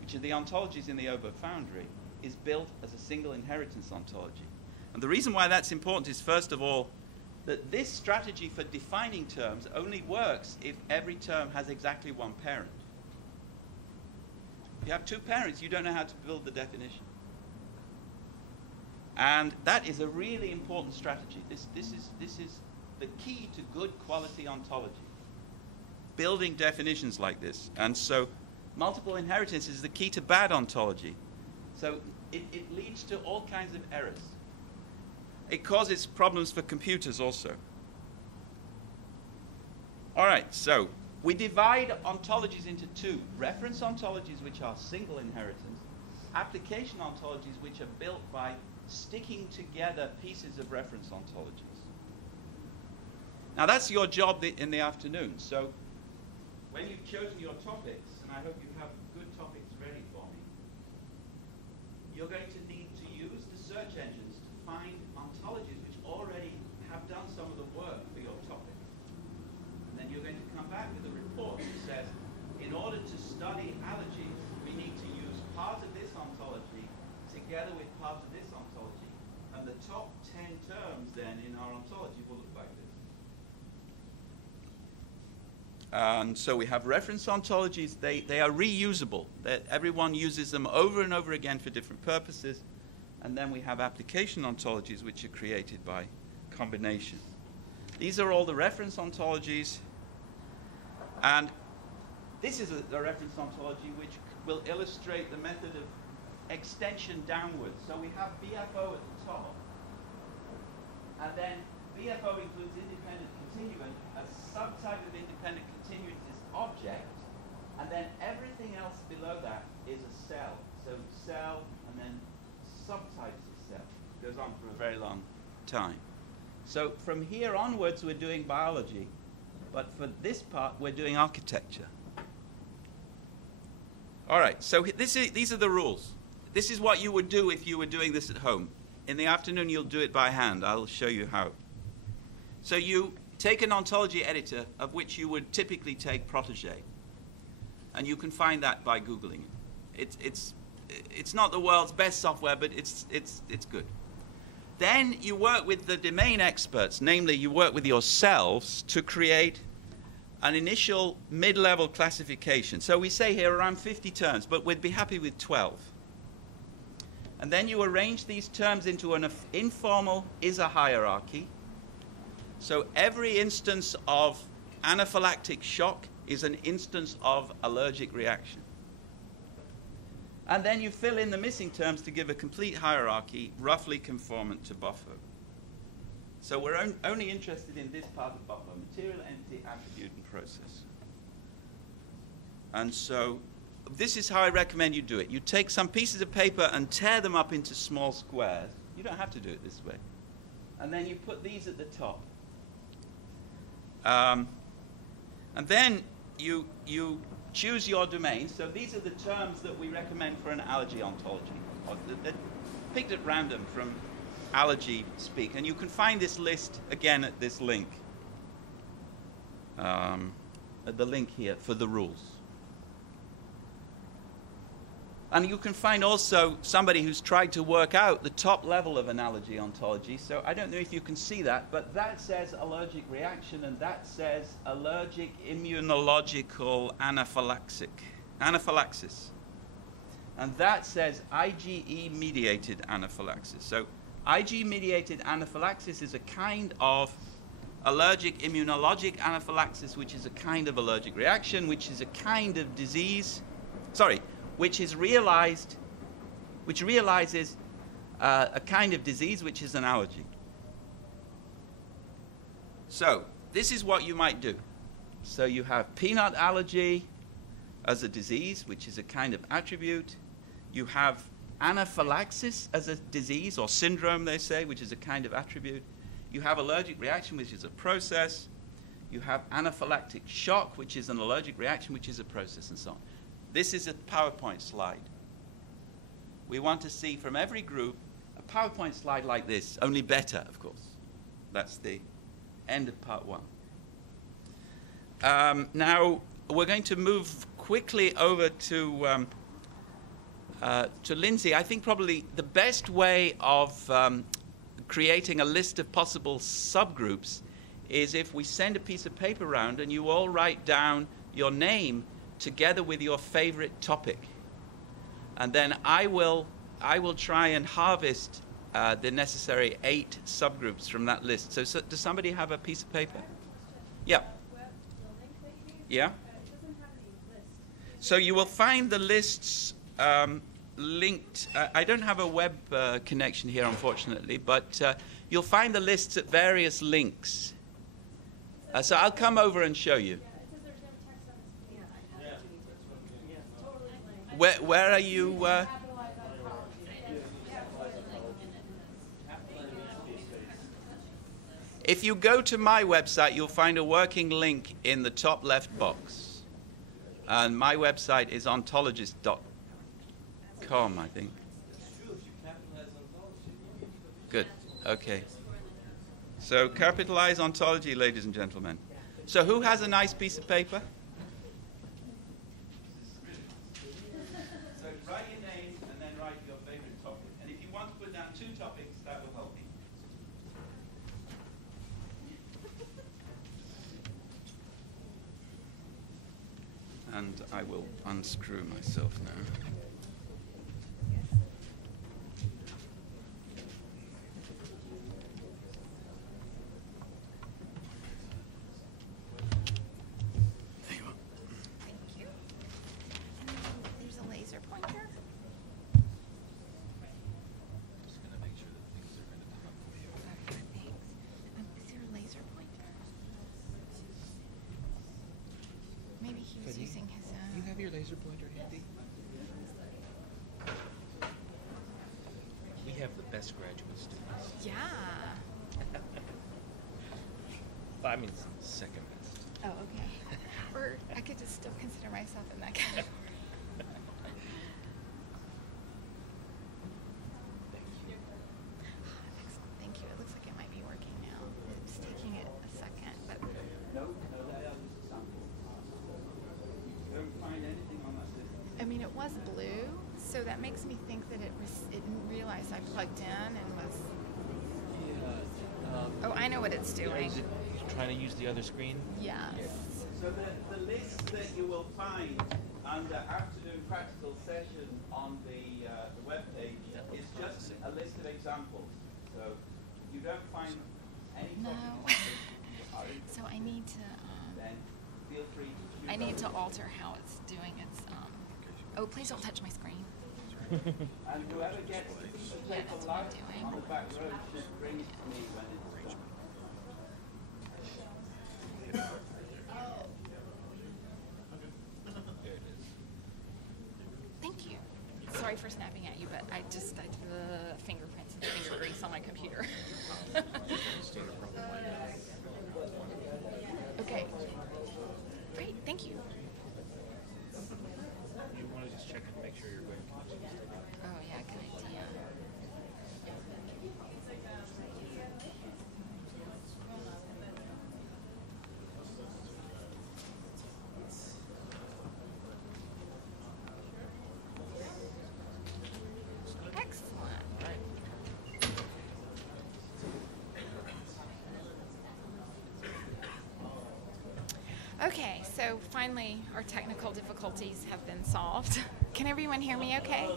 which are the ontologies in the Obo Foundry, is built as a single inheritance ontology. And the reason why that's important is, first of all, that this strategy for defining terms only works if every term has exactly one parent. If you have two parents, you don't know how to build the definition. And that is a really important strategy. This is the key to good quality ontology. Building definitions like this. And so multiple inheritance is the key to bad ontology. So it leads to all kinds of errors. It causes problems for computers also. All right, so we divide ontologies into two. Reference ontologies, which are single inheritance. Application ontologies, which are built by sticking together pieces of reference ontologies. Now that's your job in the afternoon. So when you've chosen your topics, and I hope you have good topics ready for me, you're going to need to use the search engines to find ontologies which already have done some of the work for your topic. And then you're going to come back with a report that says, in order to study allergies, we need to use part of this ontology together with part of this ontology. And the top 10 terms then in our ontology will look like this. And so we have reference ontologies. They are reusable. Everyone uses them over and over again for different purposes. And then we have application ontologies, which are created by combination. These are all the reference ontologies. And this is a reference ontology which will illustrate the method of extension downwards. So we have BFO at the top. And then BFO includes independent continuant. A subtype of independent continuant is object. And then everything else below that is a cell. So cell and then subtypes of cell. Goes on for a very long time. So from here onwards, we're doing biology. But for this part, we're doing architecture. All right, so these are the rules. This is what you would do if you were doing this at home. In the afternoon, you'll do it by hand. I'll show you how. So you take an ontology editor, of which you would typically take Protégé. And you can find that by Googling it. It's not the world's best software, but it's good. Then you work with the domain experts, namely you work with yourselves to create an initial mid-level classification. So we say here around 50 terms, but we'd be happy with 12. And then you arrange these terms into an informal is-a hierarchy. So every instance of anaphylactic shock is an instance of allergic reaction. And then you fill in the missing terms to give a complete hierarchy, roughly conformant to Buffo. So we're only interested in this part of Buffo, material, entity, attribute, and process. And so this is how I recommend you do it. You take some pieces of paper and tear them up into small squares. You don't have to do it this way. And then you put these at the top. And then you choose your domain. So these are the terms that we recommend for an allergy ontology. They're picked at random from allergy speak. And you can find this list, again, at this link. At the link here for the rules. And you can find also somebody who's tried to work out the top level of an allergy ontology. So I don't know if you can see that, but that says allergic reaction, and that says allergic immunological anaphylaxis. And that says IgE-mediated anaphylaxis. So IgE-mediated anaphylaxis is a kind of allergic immunologic anaphylaxis, which is a kind of allergic reaction, which is a kind of disease. Which realizes a kind of disease which is an allergy. So this is what you might do. So you have peanut allergy as a disease, which is a kind of attribute. You have anaphylaxis as a disease, or syndrome, they say, which is a kind of attribute. You have allergic reaction, which is a process. You have anaphylactic shock, which is an allergic reaction, which is a process, and so on. This is a PowerPoint slide. We want to see from every group a PowerPoint slide like this, only better, of course. That's the end of part one. Now, we're going to move quickly over to Lindsay. I think probably the best way of creating a list of possible subgroups is if we send a piece of paper around and you all write down your name together with your favorite topic. And then I will try and harvest the necessary 8 subgroups from that list. So does somebody have a piece of paper? Yeah. Yeah. So you will find the lists linked. I don't have a web connection here, unfortunately, but you'll find the lists at various links. So I'll come over and show you. Where are you? If you go to my website, you'll find a working link in the top left box. And my website is ontologies.com, I think. Good. Okay. So capitalize ontology, ladies and gentlemen. So who has a nice piece of paper? So write your name and then write your favorite topic. And if you want to put down 2 topics, that will help me. And I will unscrew myself now. There you are. Thank you. There's a laser pointer. Just gonna make sure that things are gonna come up for you. Okay, thanks. Is there a laser pointer? Maybe he was using his own. You have your laser pointer handy? We have the best graduate students. Yeah. Well, I mean, second best. Oh, okay. Or I could just still consider myself in that category. Excellent. Thank you. It looks like it might be working now. It's taking it a second, but No, that is a sample. Don't find anything on that list. I mean, it was blue, so that makes me think that it didn't realize I plugged in and was. Yeah. Oh, I know what it's doing. Is it trying to use the other screen? Yes. So the list that you will find under afternoon practical session on the web page is just a list of examples. So you don't find any No. topics that are interesting, So I need to. then feel free to choose I need to others. alter how it's doing its. Oh, please don't touch my screen. And whoever gets the piece of Yeah, paper that's what I'm last doing. on the back row should bring it to me when it's done. There it is. Thank you. Sorry for snapping at you, but I the fingerprints and finger grease on my computer. Okay. Great. Thank you. You want to just check and make sure you're going to Oh yeah, good idea. Excellent. Okay, so finally our technical difficulties have been solved. Can everyone hear me okay?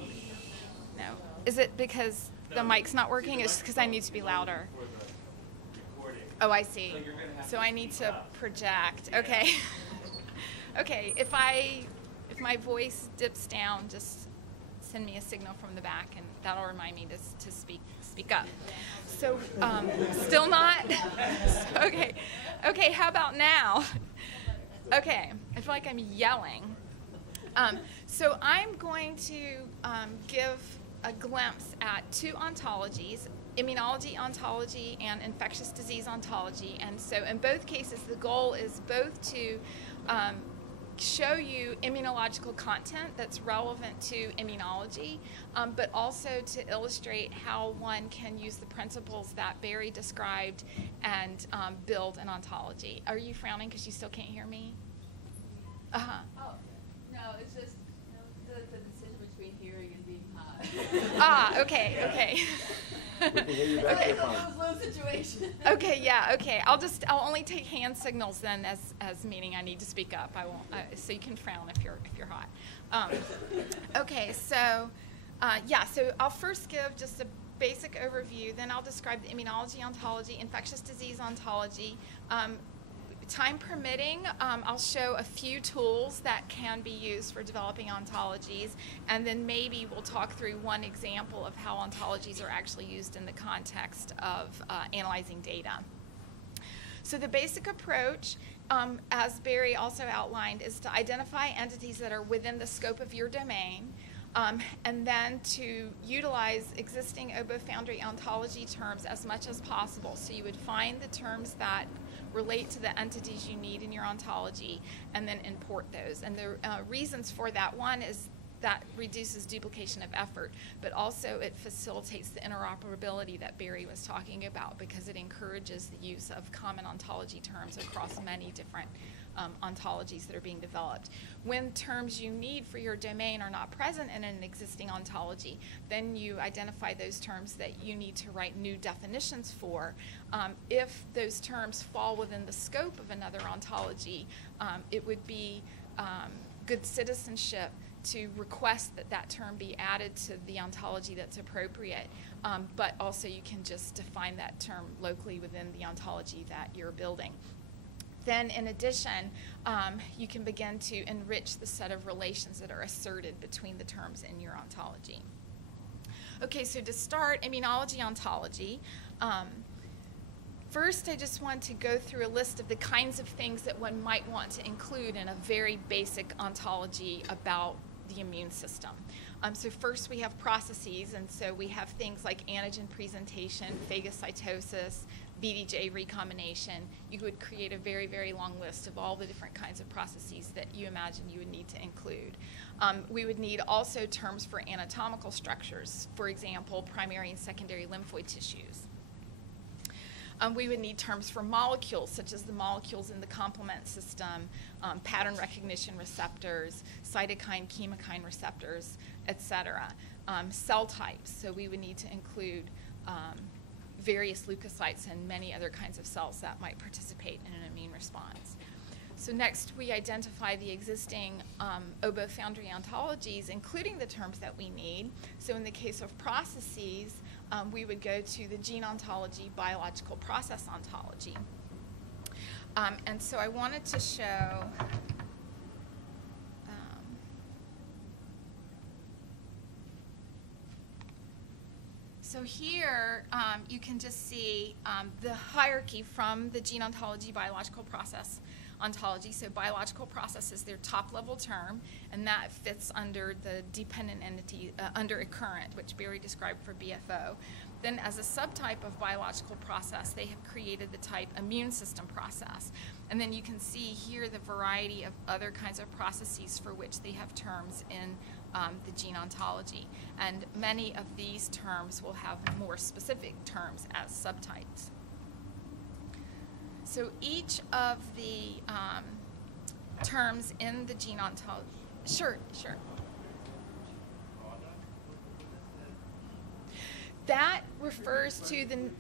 No. Is it because the mic's not working? It's because I need to be louder. Oh, I see. So I need to project. Okay. Okay, if my voice dips down, just send me a signal from the back, and that'll remind me to speak up. So, still not? Okay, how about now? Okay, I feel like I'm yelling. So I'm going to give a glimpse at two ontologies, immunology ontology and infectious disease ontology. And so in both cases, the goal is both to show you immunological content that's relevant to immunology, but also to illustrate how one can use the principles that Barry described and build an ontology. Are you frowning because you still can't hear me? Uh-huh. Oh, no, it's just the decision between hearing and being hot. Okay. We can hear you back there fine. It's a lose-lose situation. Okay. I'll only take hand signals then as meaning I need to speak up. I won't. So you can frown if you're hot. Okay. So So I'll first give just a basic overview. Then I'll describe the immunology ontology, infectious disease ontology. Time permitting, I'll show a few tools that can be used for developing ontologies, and then maybe we'll talk through one example of how ontologies are actually used in the context of analyzing data. So the basic approach, as Barry also outlined, is to identify entities that are within the scope of your domain, and then to utilize existing OBO-Foundry ontology terms as much as possible. So you would find the terms that relate to the entities you need in your ontology and then import those. And the reasons for that, one is that reduces duplication of effort, but also it facilitates the interoperability that Barry was talking about because it encourages the use of common ontology terms across many different ontologies that are being developed. When terms you need for your domain are not present in an existing ontology, then you identify those terms that you need to write new definitions for. If those terms fall within the scope of another ontology, it would be good citizenship to request that that term be added to the ontology that's appropriate, but also you can just define that term locally within the ontology that you're building. Then, in addition, you can begin to enrich the set of relations that are asserted between the terms in your ontology. Okay, so to start, immunology ontology. First, I just want to go through a list of the kinds of things that one might want to include in a very basic ontology about the immune system. So first we have processes, and so we have things like antigen presentation, phagocytosis, BDJ recombination. You would create a very, very long list of all the different kinds of processes that you imagine you would need to include. We would need also terms for anatomical structures, for example, primary and secondary lymphoid tissues. We would need terms for molecules, such as the molecules in the complement system, pattern recognition receptors, cytokine, chemokine receptors, etc. Cell types, so we would need to include various leukocytes and many other kinds of cells that might participate in an immune response. So next, we identify the existing OBO-Foundry ontologies, including the terms that we need. So in the case of processes, we would go to the gene ontology, biological process ontology. And so I wanted to show so here you can just see the hierarchy from the gene ontology, biological process ontology. So biological process is their top-level term, and that fits under the dependent entity, under a current, which Barry described for BFO. Then as a subtype of biological process, they have created the type immune system process. And then you can see here the variety of other kinds of processes for which they have terms in the gene ontology. And many of these terms will have more specific terms as subtypes. So each of the terms in the gene ontology, sure. That refers to the,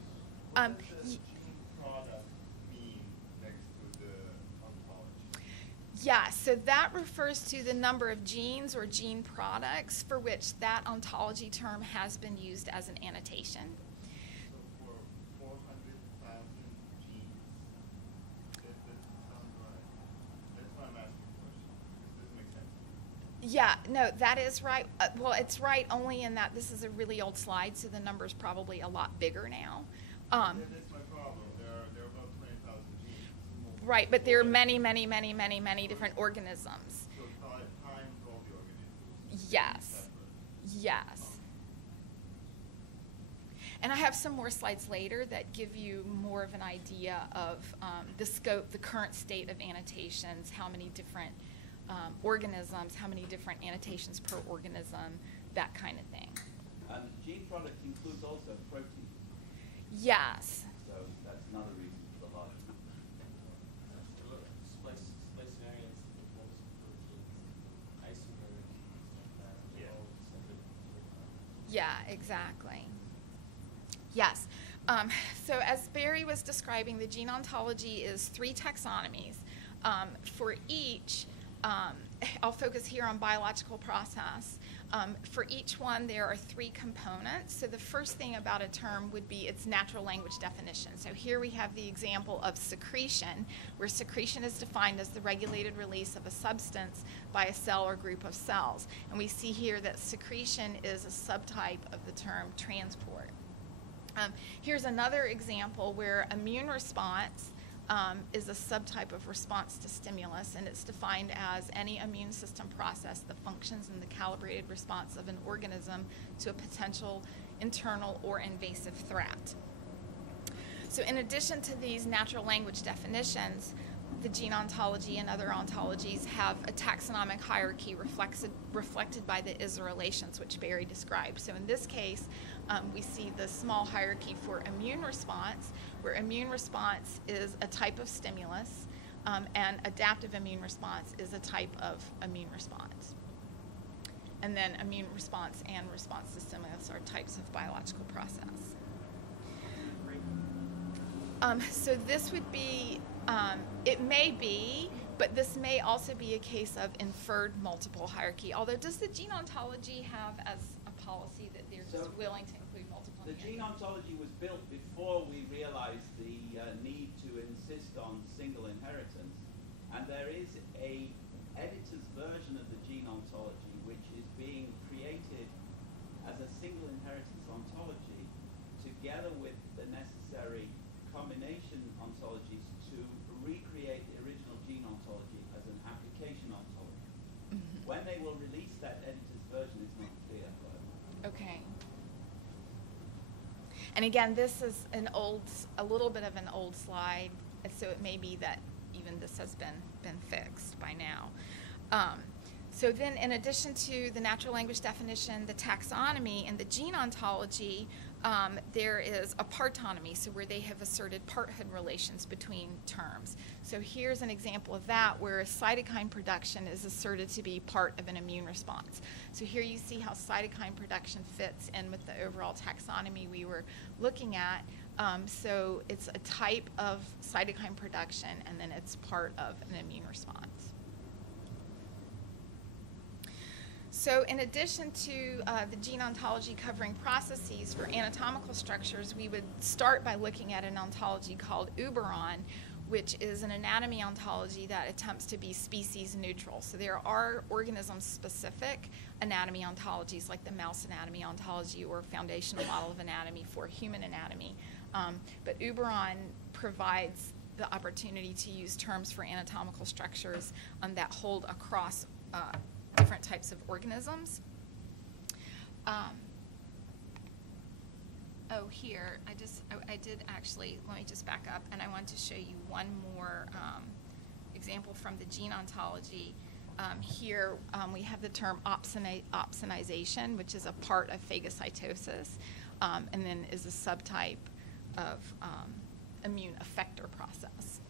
yeah, so that refers to the number of genes or gene products for which that ontology term has been used as an annotation. So for 400,000 genes, that doesn't sound right. That's why I'm asking the question. This doesn't make sense. Yeah, no, that is right. Well, it's right only in that this is a really old slide, so the number's probably a lot bigger now. That's my problem. There are about 20,000 genes. Right, but there are many, many, many, many, many different organisms. So times all the organisms. Yes. Yes. And I have some more slides later that give you more of an idea of the scope, the current state of annotations, how many different organisms, how many different annotations per organism, that kind of thing. And gene product includes also protein. Yes. So that's another reason for the large. Splice variants, proteins, isomers, they're all separate. Yeah, exactly. Yes. So as Barry was describing, the gene ontology is 3 taxonomies. For each, I'll focus here on biological process. For each one, there are 3 components. So the first thing about a term would be its natural language definition. So here we have the example of secretion, where secretion is defined as the regulated release of a substance by a cell or group of cells. And we see here that secretion is a subtype of the term transport. Here's another example where immune response is a subtype of response to stimulus, and it's defined as any immune system process that functions in the calibrated response of an organism to a potential internal or invasive threat. So in addition to these natural language definitions, the gene ontology and other ontologies have a taxonomic hierarchy reflected by the ISA relations, which Barry described. So in this case, we see the small hierarchy for immune response, where immune response is a type of stimulus, and adaptive immune response is a type of immune response. And then immune response and response to stimulus are types of biological process. So this would be, it may be, but this may also be a case of inferred multiple hierarchy. Although, does the gene ontology have as a policy that they're just willing to include multiple? The gene ontology was built before we realized the need to insist on single inheritance, and there is a editor's version of the gene ontology which is being created as a single inheritance ontology together with the necessary combination ontologies to recreate the original gene ontology as an application ontology. Mm-hmm. When they will release that editor's version is not clear, however. Okay. And again, this is a little bit of an old slide, so it may be that even this has been fixed by now. So then, in addition to the natural language definition, the taxonomy, and the gene ontology, there is a partonomy, so where they have asserted parthood relations between terms. So here's an example of that, where cytokine production is asserted to be part of an immune response. So here you see how cytokine production fits in with the overall taxonomy we were looking at. So it's a type of cytokine production, and then it's part of an immune response. So in addition to the gene ontology covering processes for anatomical structures, we would start by looking at an ontology called Uberon, which is an anatomy ontology that attempts to be species neutral. So there are organism-specific anatomy ontologies, like the mouse anatomy ontology or foundational model of anatomy for human anatomy. But Uberon provides the opportunity to use terms for anatomical structures that hold across different types of organisms. Here, I did actually, let me just back up, and I want to show you one more example from the gene ontology. Here we have the term opsonization, which is a part of phagocytosis, and then is a subtype of immune effector process.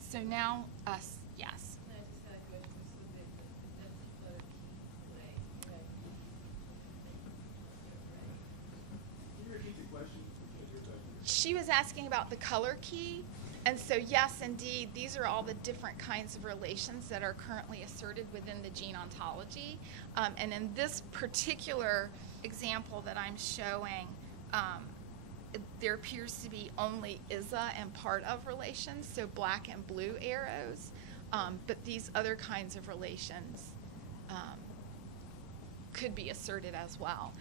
So now, yes. She was asking about the color key, and so yes, indeed, these are all the different kinds of relations that are currently asserted within the gene ontology. And in this particular example that I'm showing, there appears to be only ISA and part of relations, so black and blue arrows. But these other kinds of relations could be asserted as well.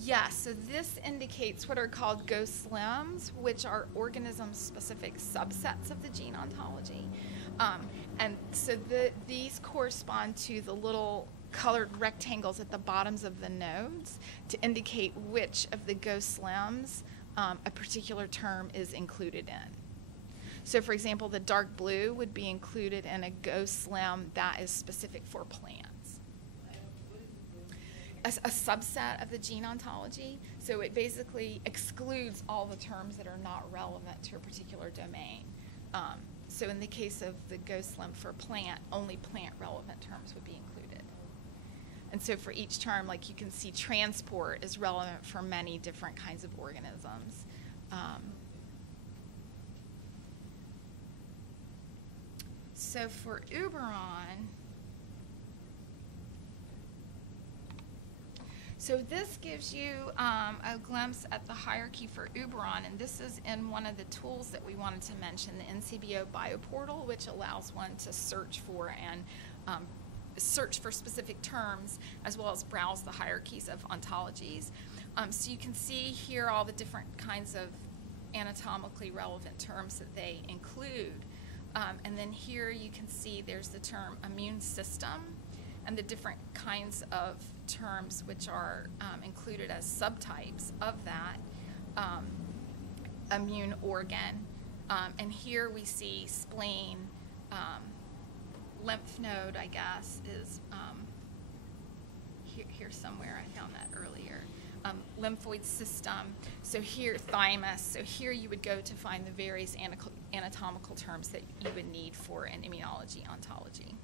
Yes, so this indicates what are called ghost limbs, which are organism-specific subsets of the gene ontology. And so these correspond to the little colored rectangles at the bottoms of the nodes to indicate which of the ghost limbs a particular term is included in. So for example, the dark blue would be included in a ghost limb that is specific for plants. A subset of the gene ontology, so it basically excludes all the terms that are not relevant to a particular domain. So in the case of the ghost limb for plant, only plant relevant terms would be included. And so for each term, like you can see, transport is relevant for many different kinds of organisms. So for Uberon, so this gives you a glimpse at the hierarchy for Uberon, and this is in one of the tools that we wanted to mention, the NCBio bioportal, which allows one to search for and search for specific terms, as well as browse the hierarchies of ontologies. So you can see here all the different kinds of anatomically relevant terms that they include. And then here you can see there's the term immune system and the different kinds of terms which are included as subtypes of that immune organ. And here we see spleen, lymph node, I guess, is here somewhere. I found that earlier. Lymphoid system. So here, thymus. So here you would go to find the various anatomical terms that you would need for an immunology ontology.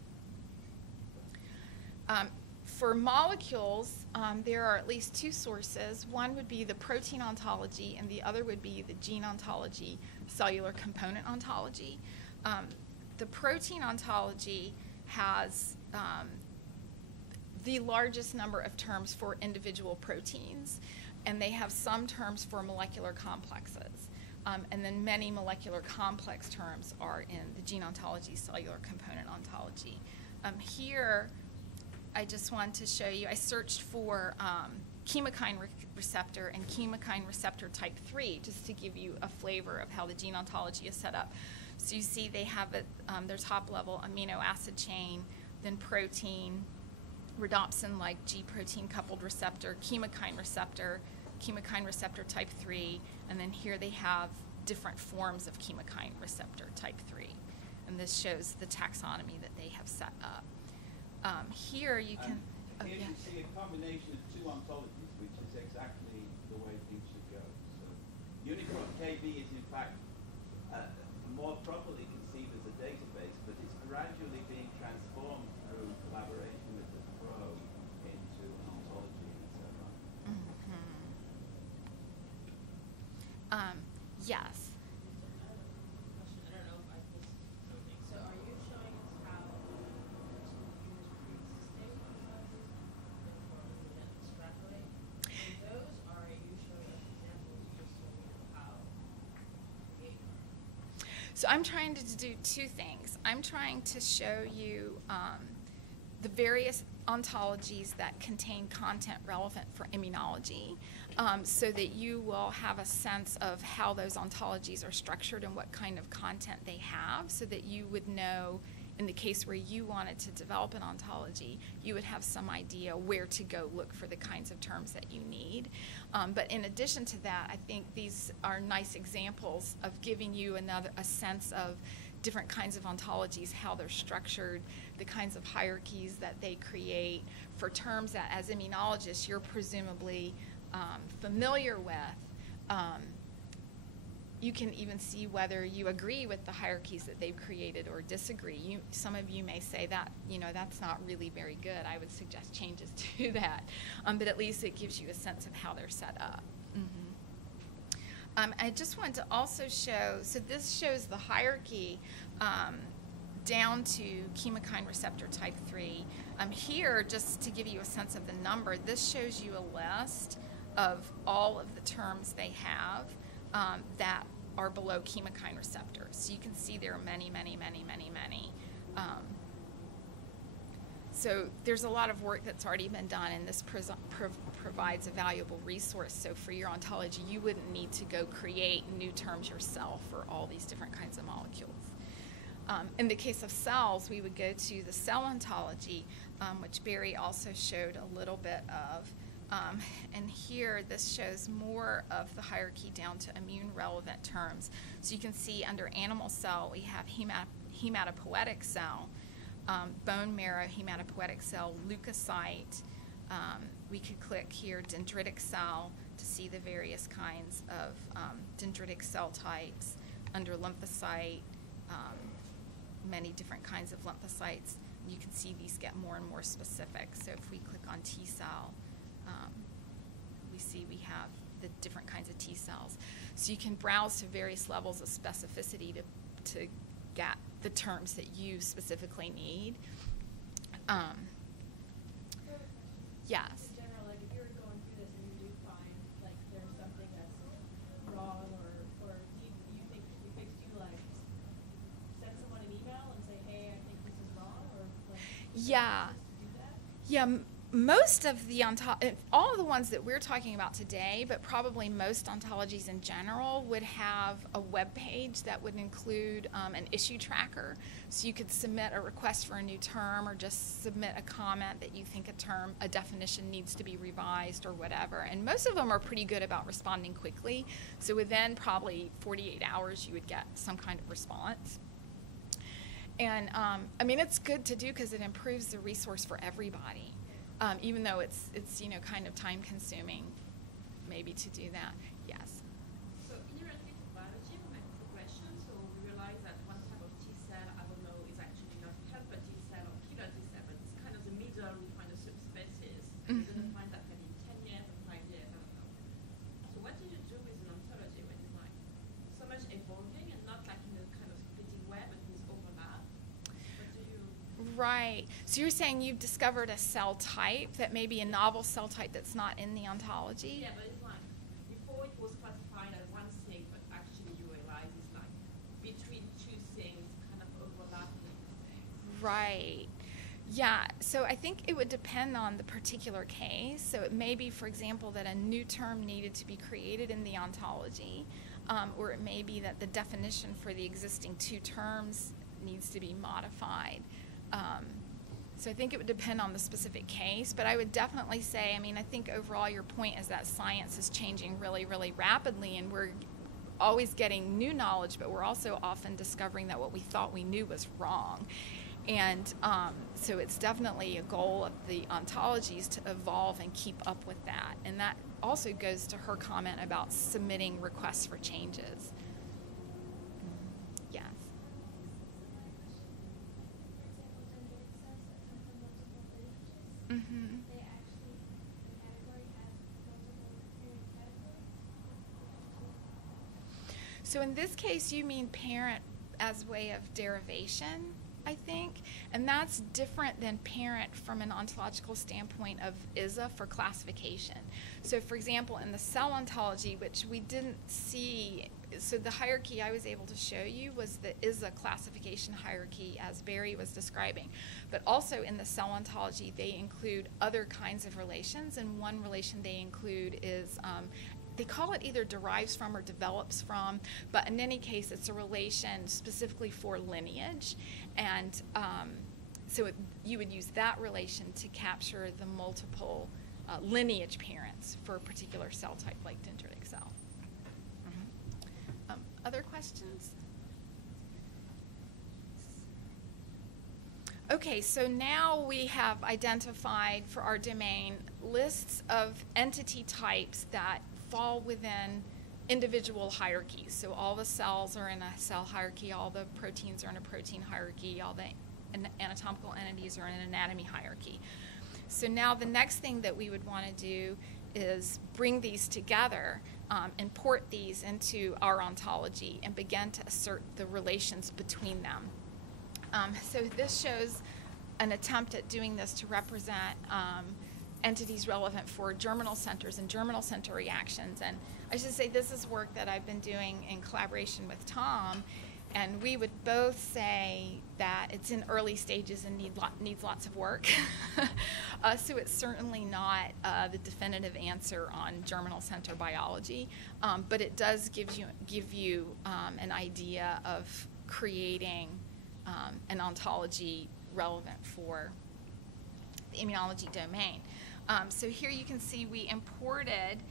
For molecules, there are at least two sources. One would be the protein ontology, and the other would be the gene ontology, cellular component ontology. The protein ontology has the largest number of terms for individual proteins, and they have some terms for molecular complexes. And then many molecular complex terms are in the gene ontology, cellular component ontology. Here, I just want to show you, I searched for chemokine receptor and chemokine receptor type 3, just to give you a flavor of how the gene ontology is set up. So you see they have their top level amino acid chain, then protein, rhodopsin-like G protein coupled receptor, chemokine receptor type 3, and then here they have different forms of chemokine receptor type 3. And this shows the taxonomy that they have set up. Here you can... Here you see a combination of two ontologies, which is exactly the way things should go. So Unicron KB is in fact more properly conceived as a database, but it's gradually being transformed through collaboration with the Pro into an ontology and so on. Yes. So are you showing us how extrapolate those, or are you showing us examples just so we know how to create? So I'm trying to do two things. I'm trying to show you the various ontologies that contain content relevant for immunology, so that you will have a sense of how those ontologies are structured and what kind of content they have, so that you would know, in the case where you wanted to develop an ontology, you would have some idea where to go look for the kinds of terms that you need. But in addition to that, I think these are nice examples of giving you a sense of different kinds of ontologies, how they're structured, the kinds of hierarchies that they create for terms that, as immunologists, you're presumably familiar with. You can even see whether you agree with the hierarchies that they've created or disagree. Some of you may say that, that's not really very good. I would suggest changes to that. But at least it gives you a sense of how they're set up. I just want to also show, so this shows the hierarchy down to chemokine receptor type 3. Here, just to give you a sense of the number, this shows you a list of all of the terms they have that are below chemokine receptors. So you can see there are many, many, many, many, many. So there's a lot of work that's already been done, and this provides a valuable resource. So for your ontology, you wouldn't need to go create new terms yourself for all these different kinds of molecules. In the case of cells, we would go to the cell ontology, which Barry also showed a little bit of. And here, this shows more of the hierarchy down to immune-relevant terms. So you can see under animal cell, we have hematopoietic cell, bone marrow hematopoietic cell, leukocyte. We could click here dendritic cell to see the various kinds of dendritic cell types. Under lymphocyte, many different kinds of lymphocytes. You can see these get more and more specific. So if we click on T cell, we see we have the different kinds of T cells. So you can browse to various levels of specificity to get the terms that you specifically need. Yes. In general, like if you're going through this and you do find like there's something that's wrong, or do you think if you fixed, you like send someone an email and say, hey, I think this is wrong, or like Yeah. do that? Yeah, most of the all of the ones that we're talking about today, but probably most ontologies in general, would have a web page that would include an issue tracker. So you could submit a request for a new term, or just submit a comment that you think a definition needs to be revised or whatever. And most of them are pretty good about responding quickly. So within probably 48 hours, you would get some kind of response. And I mean, it's good to do because it improves the resource for everybody. Even though it's kind of time consuming, maybe to do that. Yes. So inherently to biology, we make progression. So we realize that one type of T cell, I don't know, is actually not helper T cell or killer T cell, but it's kind of the middle. We find a subspecies. We're going to find that maybe in 10 years or 5 years. I don't know. So what do you do with an ontology when it's like so much evolving and not like in a kind of splitting web, but with overlap? What do you? Right. So you're saying you've discovered a cell type that may be a novel cell type that's not in the ontology? Yeah, but it's like before it was classified as one thing, but actually you realize it's like between two things, kind of overlapping. Right. Yeah, so I think it would depend on the particular case. So it may be, for example, that a new term needed to be created in the ontology, or it may be that the definition for the existing two terms needs to be modified. So I think it would depend on the specific case, but I would definitely say, I mean, I think overall your point is that science is changing really, really rapidly, and we're always getting new knowledge, but we're also often discovering that what we thought we knew was wrong. And so it's definitely a goal of the ontologies to evolve and keep up with that. And that also goes to her comment about submitting requests for changes. Yes. Mm-hmm. So in this case, you mean parent as way of derivation, I think, and that's different than parent from an ontological standpoint of ISA for classification. So for example, in the cell ontology, which we didn't see, so the hierarchy I was able to show you was the ISA classification hierarchy as Barry was describing. But also in the cell ontology, they include other kinds of relations, and one relation they include is they call it either derives from or develops from, but in any case, it's a relation specifically for lineage. And so you would use that relation to capture the multiple lineage parents for a particular cell type like dendritic cell. Mm-hmm. Other questions? Okay, so now we have identified for our domain lists of entity types that fall within individual hierarchies. So all the cells are in a cell hierarchy, all the proteins are in a protein hierarchy, all the anatomical entities are in an anatomy hierarchy. So now the next thing that we would want to do is bring these together, import these into our ontology, and begin to assert the relations between them. So this shows an attempt at doing this to represent entities relevant for germinal centers and germinal center reactions. And I should say this is work that I've been doing in collaboration with Tom, and we would both say that it's in early stages and needs lots of work. So it's certainly not the definitive answer on germinal center biology, but it does give you an idea of creating an ontology relevant for the immunology domain. So here you can see we imported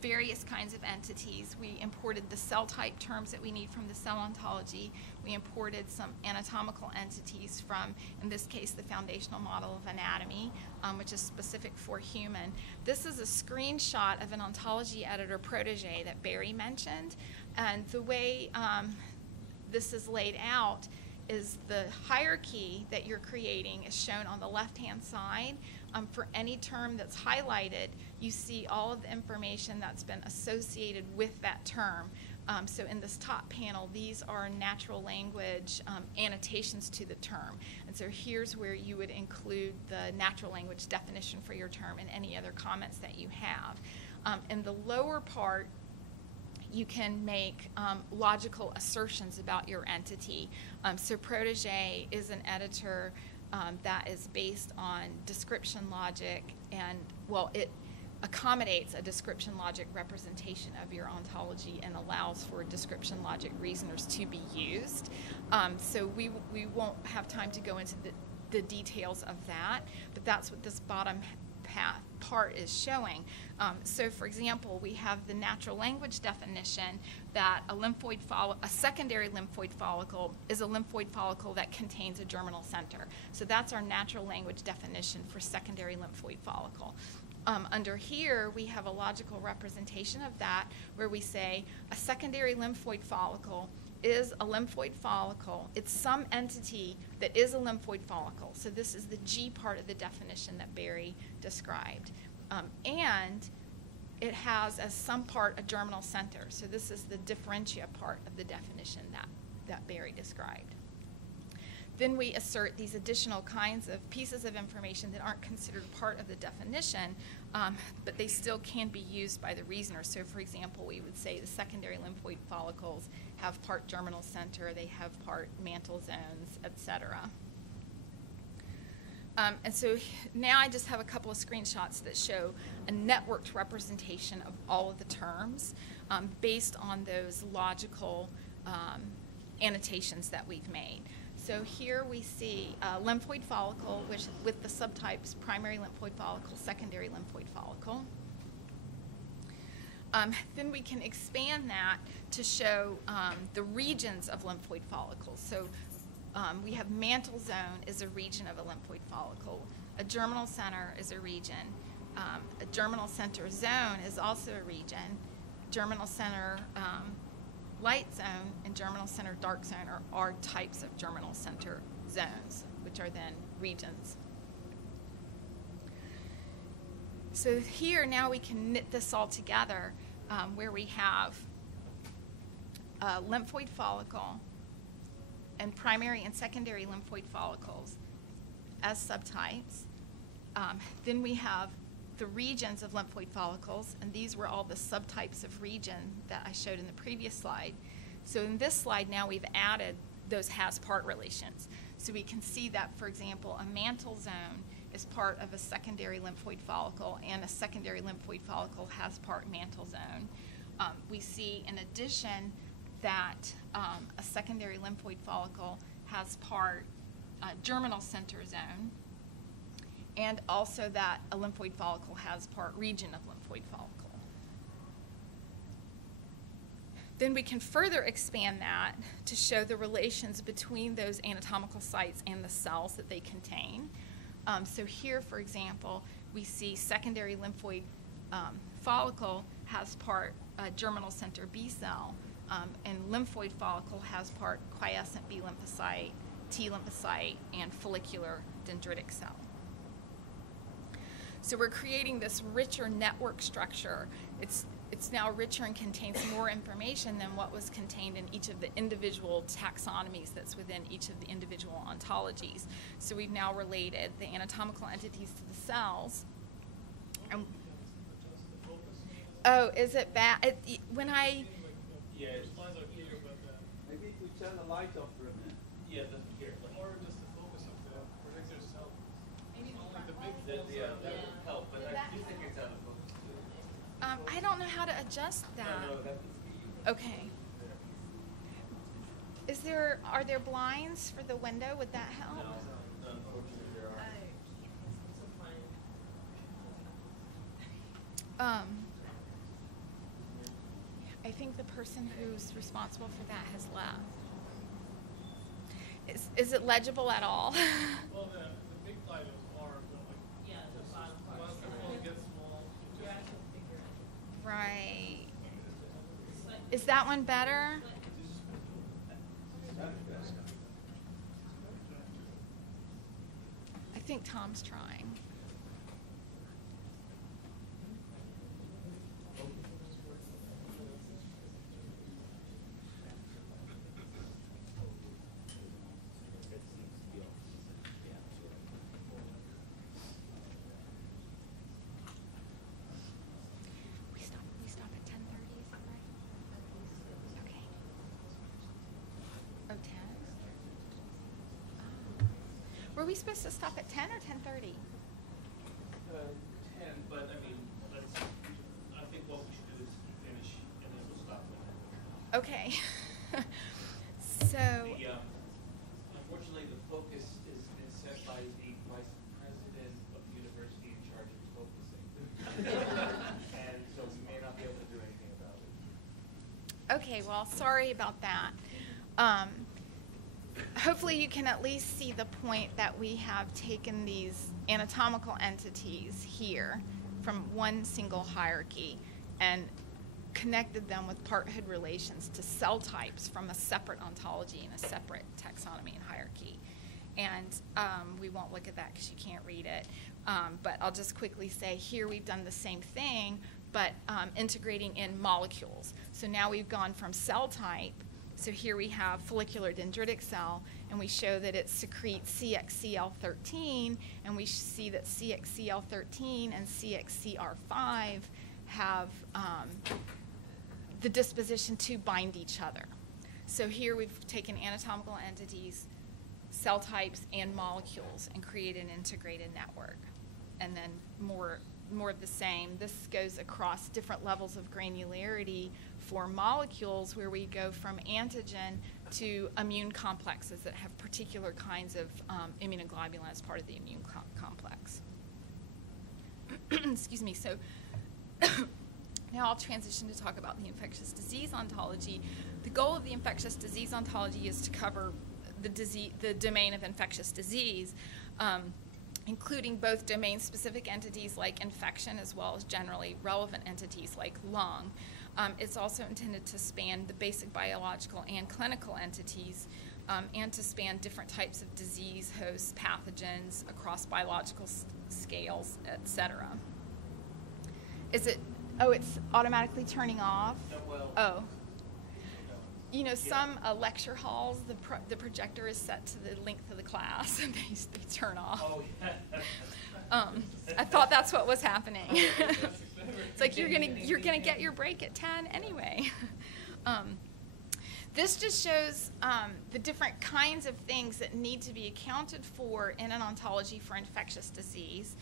various kinds of entities. We imported the cell type terms that we need from the cell ontology. We imported some anatomical entities from, in this case, the foundational model of anatomy, which is specific for human. This is a screenshot of an ontology editor protege that Barry mentioned. And the way this is laid out is the hierarchy that you're creating is shown on the left-hand side. For any term that's highlighted, you see all of the information that's been associated with that term. So in this top panel, these are natural language annotations to the term. And so here's where you would include the natural language definition for your term and any other comments that you have. In the lower part, you can make logical assertions about your entity. So Protege is an editor that is based on description logic, and, well, it accommodates a description logic representation of your ontology and allows for description logic reasoners to be used. So we won't have time to go into the details of that, but that's what this bottom part is showing. So for example, we have the natural language definition that a secondary lymphoid follicle is a lymphoid follicle that contains a germinal center. So that's our natural language definition for secondary lymphoid follicle. Under here, we have a logical representation of that where we say a secondary lymphoid follicle is a lymphoid follicle. It's some entity that is a lymphoid follicle. So this is the G part of the definition that Barry described. And it has as some part a germinal center. So this is the differentia part of the definition that Barry described. Then we assert these additional kinds of pieces of information that aren't considered part of the definition, but they still can be used by the reasoner. So for example, we would say the secondary lymphoid follicles have part germinal center, they have part mantle zones, etc. And so now I just have a couple of screenshots that show a networked representation of all of the terms based on those logical annotations that we've made. So here we see a lymphoid follicle, which with the subtypes primary lymphoid follicle, secondary lymphoid follicle. Then we can expand that to show the regions of lymphoid follicles. So we have mantle zone is a region of a lymphoid follicle. A germinal center is a region. A germinal center zone is also a region. Germinal center light zone and germinal center dark zone are types of germinal center zones, which are then regions. So here now we can knit this all together where we have a lymphoid follicle and primary and secondary lymphoid follicles as subtypes. Then we have the regions of lymphoid follicles, and these were all the subtypes of region that I showed in the previous slide. So in this slide now we've added those has-part relations. So we can see that, for example, a mantle zone is part of a secondary lymphoid follicle, and a secondary lymphoid follicle has part mantle zone. We see in addition that a secondary lymphoid follicle has part germinal center zone, and also that a lymphoid follicle has part region of lymphoid follicle. Then we can further expand that to show the relations between those anatomical sites and the cells that they contain. So here, for example, we see secondary lymphoid follicle has part germinal center B cell, and lymphoid follicle has part quiescent B lymphocyte, T lymphocyte, and follicular dendritic cell. So we're creating this richer network structure. It's it's now richer and contains more information than what was contained in each of the individual taxonomies that's within each of the individual ontologies. So we've now related the anatomical entities to the cells. And, oh, is it bad? When I... Yeah, Maybe if we turn the light off for a minute. yeah, here. Or just the focus of the projector itself. Maybe Like the big Yeah, that would help, but I do think it's out of focus too. I don't know how to adjust that. No, that would be Okay. Are there blinds for the window? Would that help? no, unfortunately there are. I think the person who's responsible for that has left. Is it legible at all? Well, the big light is hard, but like once the phone gets small, it just Right. Is that one better? I think Tom's trying. We stop at 10:30, is that right? Okay. Oh, 10? Were we supposed to stop at 10 or 10:30? 10, but I mean, I think what we should do is finish and then we'll stop when Okay. So, unfortunately, the focus is set by the vice president of the university in charge of focusing. And so we may not be able to do anything about it. okay, well, sorry about that. Hopefully you can at least see the point that we have taken these anatomical entities here from one single hierarchy and connected them with parthood relations to cell types from a separate ontology and a separate taxonomy and hierarchy. And we won't look at that because you can't read it. But I'll just quickly say here we've done the same thing, but integrating in molecules. So now we've gone from cell type. So here we have follicular dendritic cell, and we show that it secretes CXCL13, and we see that CXCL13 and CXCR5 have the disposition to bind each other. So here we've taken anatomical entities, cell types, and molecules and created an integrated network. And then more of the same. This goes across different levels of granularity for molecules where we go from antigen to immune complexes that have particular kinds of immunoglobulin as part of the immune complex. Excuse me. So now I'll transition to talk about the infectious disease ontology. The goal of the infectious disease ontology is to cover the domain of infectious disease, including both domain-specific entities like infection as well as generally relevant entities like lung. It's also intended to span the basic biological and clinical entities and to span different types of disease hosts, pathogens across biological scales, etc. Oh, it's automatically turning off? Oh. You know, some lecture halls, the projector is set to the length of the class, and they turn off. Oh, yeah. I thought that's what was happening. It's like you're gonna get your break at 10 anyway. This just shows the different kinds of things that need to be accounted for in an ontology for infectious disease.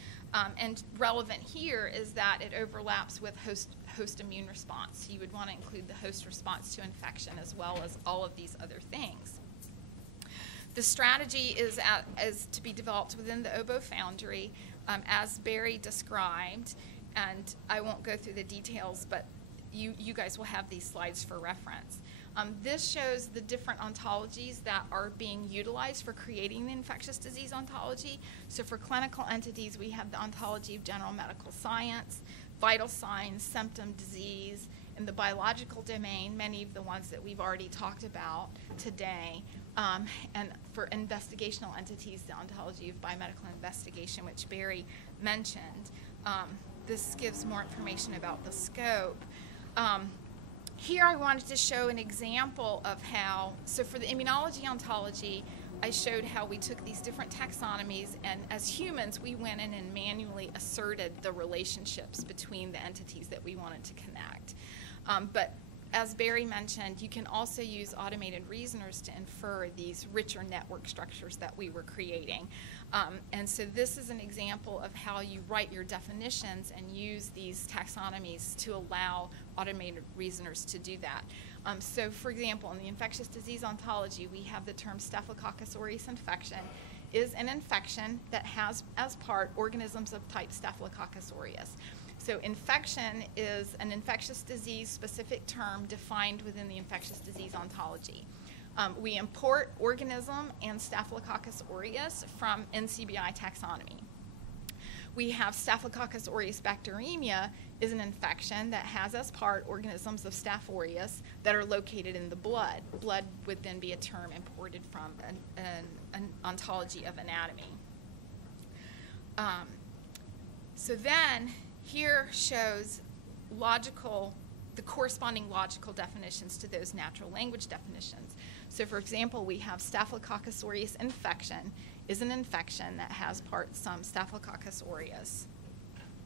And relevant here is that it overlaps with host immune response. You would want to include the host response to infection as well as all of these other things. The strategy is to be developed within the OBO Foundry, as Barry described, and I won't go through the details, but you guys will have these slides for reference. This shows the different ontologies that are being utilized for creating the infectious disease ontology. So for clinical entities, we have the ontology of general medical science, vital signs, symptom, disease. In the biological domain, many of the ones that we've already talked about today. And for investigational entities, the ontology of biomedical investigation, which Barry mentioned. This gives more information about the scope. Here I wanted to show an example of how, so for the immunology ontology, I showed how we took these different taxonomies, and as humans, we went in and manually asserted the relationships between the entities that we wanted to connect. But as Barry mentioned, you can also use automated reasoners to infer these richer network structures that we were creating. And so this is an example of how you write your definitions and use these taxonomies to allow automated reasoners to do that. So for example, in the infectious disease ontology, we have the term Staphylococcus aureus infection is an infection that has as part organisms of type Staphylococcus aureus. So infection is an infectious disease specific term defined within the infectious disease ontology. We import organism and Staphylococcus aureus from NCBI taxonomy. We have Staphylococcus aureus bacteremia is an infection that has as part organisms of Staph aureus that are located in the blood. Blood would then be a term imported from an ontology of anatomy. So then here shows the corresponding logical definitions to those natural language definitions. So for example, we have Staphylococcus aureus infection is an infection that has some Staphylococcus aureus.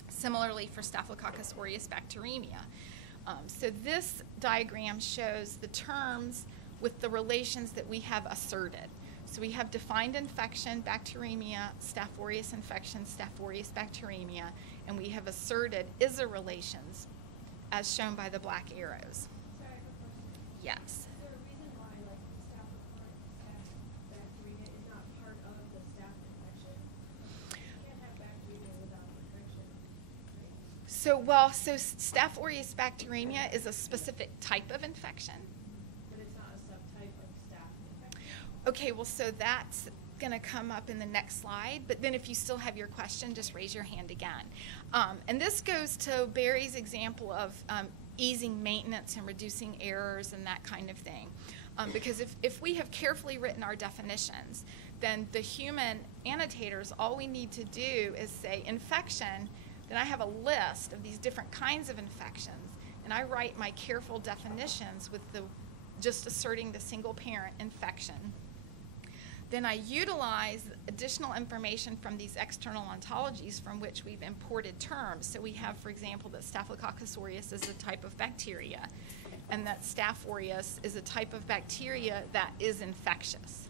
Similarly for Staphylococcus aureus bacteremia. So this diagram shows the terms with the relations that we have asserted. So we have defined infection, bacteremia, Staph aureus infection, Staph aureus bacteremia, and we have asserted ISA relations as shown by the black arrows. Sorry, I have a question. Yes. Is there a reason why, like, Staphylococcus bacteremia is not part of the staph infection? You can't have bacteria without infection, right? So Staph aureus bacteremia is a specific type of infection. But it's not a subtype of staph infection. Okay, well, so that's going to come up in the next slide, but then if you still have your question, just raise your hand again. And this goes to Barry's example of easing maintenance and reducing errors and that kind of thing. Because if we have carefully written our definitions, then the human annotators, all we need to do is say infection, then I have a list of these different kinds of infections, and I write my careful definitions with just asserting the single parent infection. Then I utilize additional information from these external ontologies from which we've imported terms. So we have, for example, that Staphylococcus aureus is a type of bacteria, and that Staph aureus is a type of bacteria that is infectious.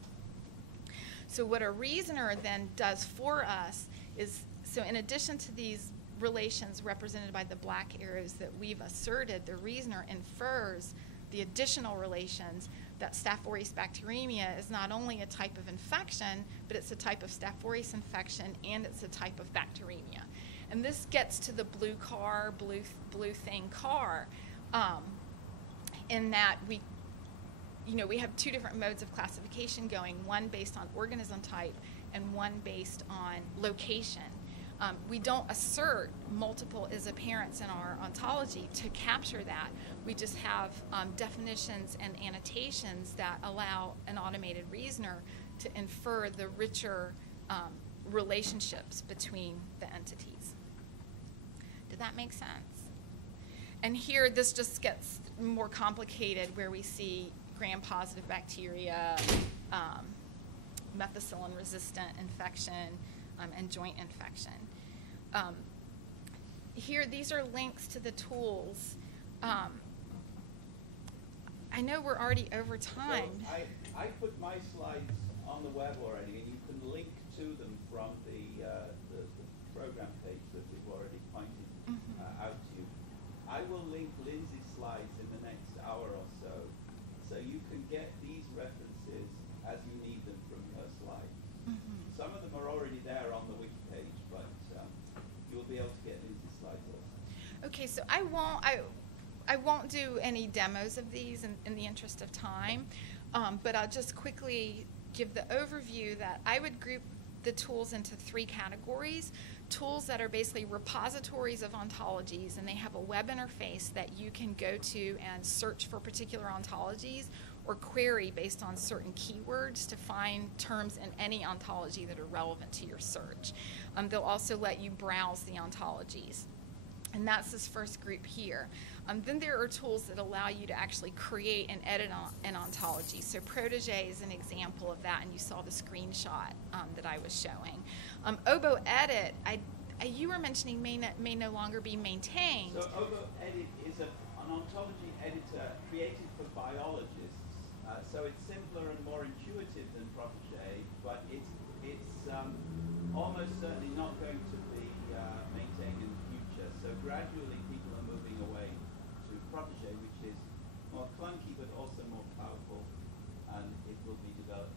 So what a reasoner then does for us is, so in addition to these relations represented by the black arrows that we've asserted, the reasoner infers the additional relations that Staph aureus bacteremia is not only a type of infection, but it's a type of Staph aureus infection, and it's a type of bacteremia. And this gets to the blue thing car, in that we have two different modes of classification going, one based on organism type and one based on location. We don't assert multiple ISA parents in our ontology to capture that. We just have definitions and annotations that allow an automated reasoner to infer the richer relationships between the entities. Did that make sense? And here this just gets more complicated, where we see gram-positive bacteria, methicillin-resistant infection, and joint infection. Here, these are links to the tools. I know we're already over time. So I put my slides on the web already, and you can link to them from the program page that we've already pointed out to you. I will link Lindsay's slides in the next hour or so, so you can get these references as you need them from her slides. Some of them are already there on the wiki page, but you'll be able to get Lindsay's slides also. Okay, so I won't do any demos of these in the interest of time, but I'll just quickly give the overview that I would group the tools into three categories. Tools that are basically repositories of ontologies, and they have a web interface that you can go to and search for particular ontologies or query based on certain keywords to find terms in any ontology that are relevant to your search. They'll also let you browse the ontologies. And that's this first group here. Then there are tools that allow you to actually create and edit an ontology. So Protégé is an example of that, and you saw the screenshot that I was showing. OboEdit, you were mentioning may no longer be maintained. So OboEdit is an ontology editor created for biologists. So it's simpler and more intuitive than Protégé, but it's almost certainly not going to be maintained in the future. So gradually people are moving away to Protégé, which is more clunky but also more powerful, and it will be developed.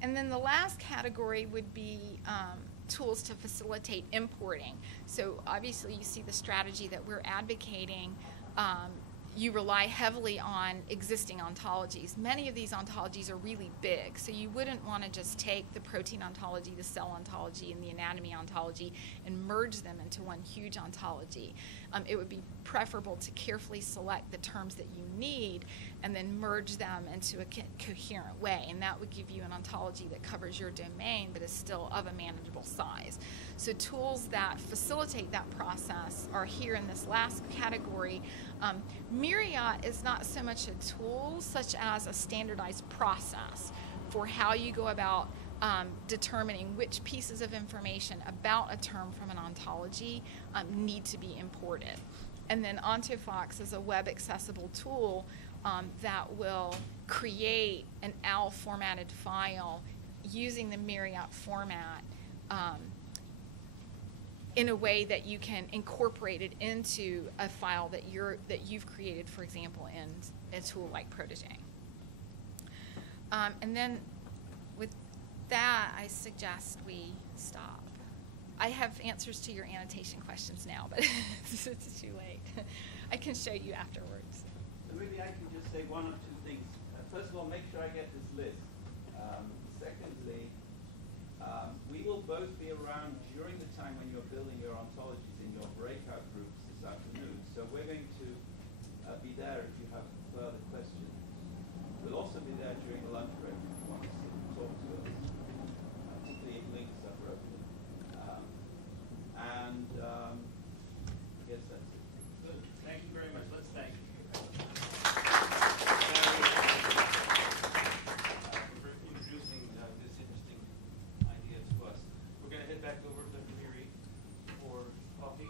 And then the last category would be tools to facilitate importing. So obviously you see the strategy that we're advocating. You rely heavily on existing ontologies. Many of these ontologies are really big, so you wouldn't want to just take the protein ontology, the cell ontology, and the anatomy ontology and merge them into one huge ontology. It would be preferable to carefully select the terms that you need and then merge them into a coherent way, and that would give you an ontology that covers your domain but is still of a manageable size. So tools that facilitate that process are here in this last category. Myriad is not so much a tool such as a standardized process for how you go about determining which pieces of information about a term from an ontology need to be imported. And then Ontofox is a web accessible tool that will create an OWL formatted file using the Myriad format in a way that you can incorporate it into a file that you've created, for example, in a tool like Protégé. And then with that, I suggest we stop. I have answers to your annotation questions now, but it's too late. I can show you afterwards. So maybe I can just say one or two things. First of all, make sure I get this list. Secondly, we will both be around during the time when you're building your ontologies in your breakout groups this afternoon. So we're going to be there if you have further questions. We'll also be there during the lunch break if you want to sit and talk to us, particularly if links are broken. I guess that's it. Good. Thank you very much. Let's thank you. For introducing this interesting idea to us. We're going to head back over to Miri for coffee.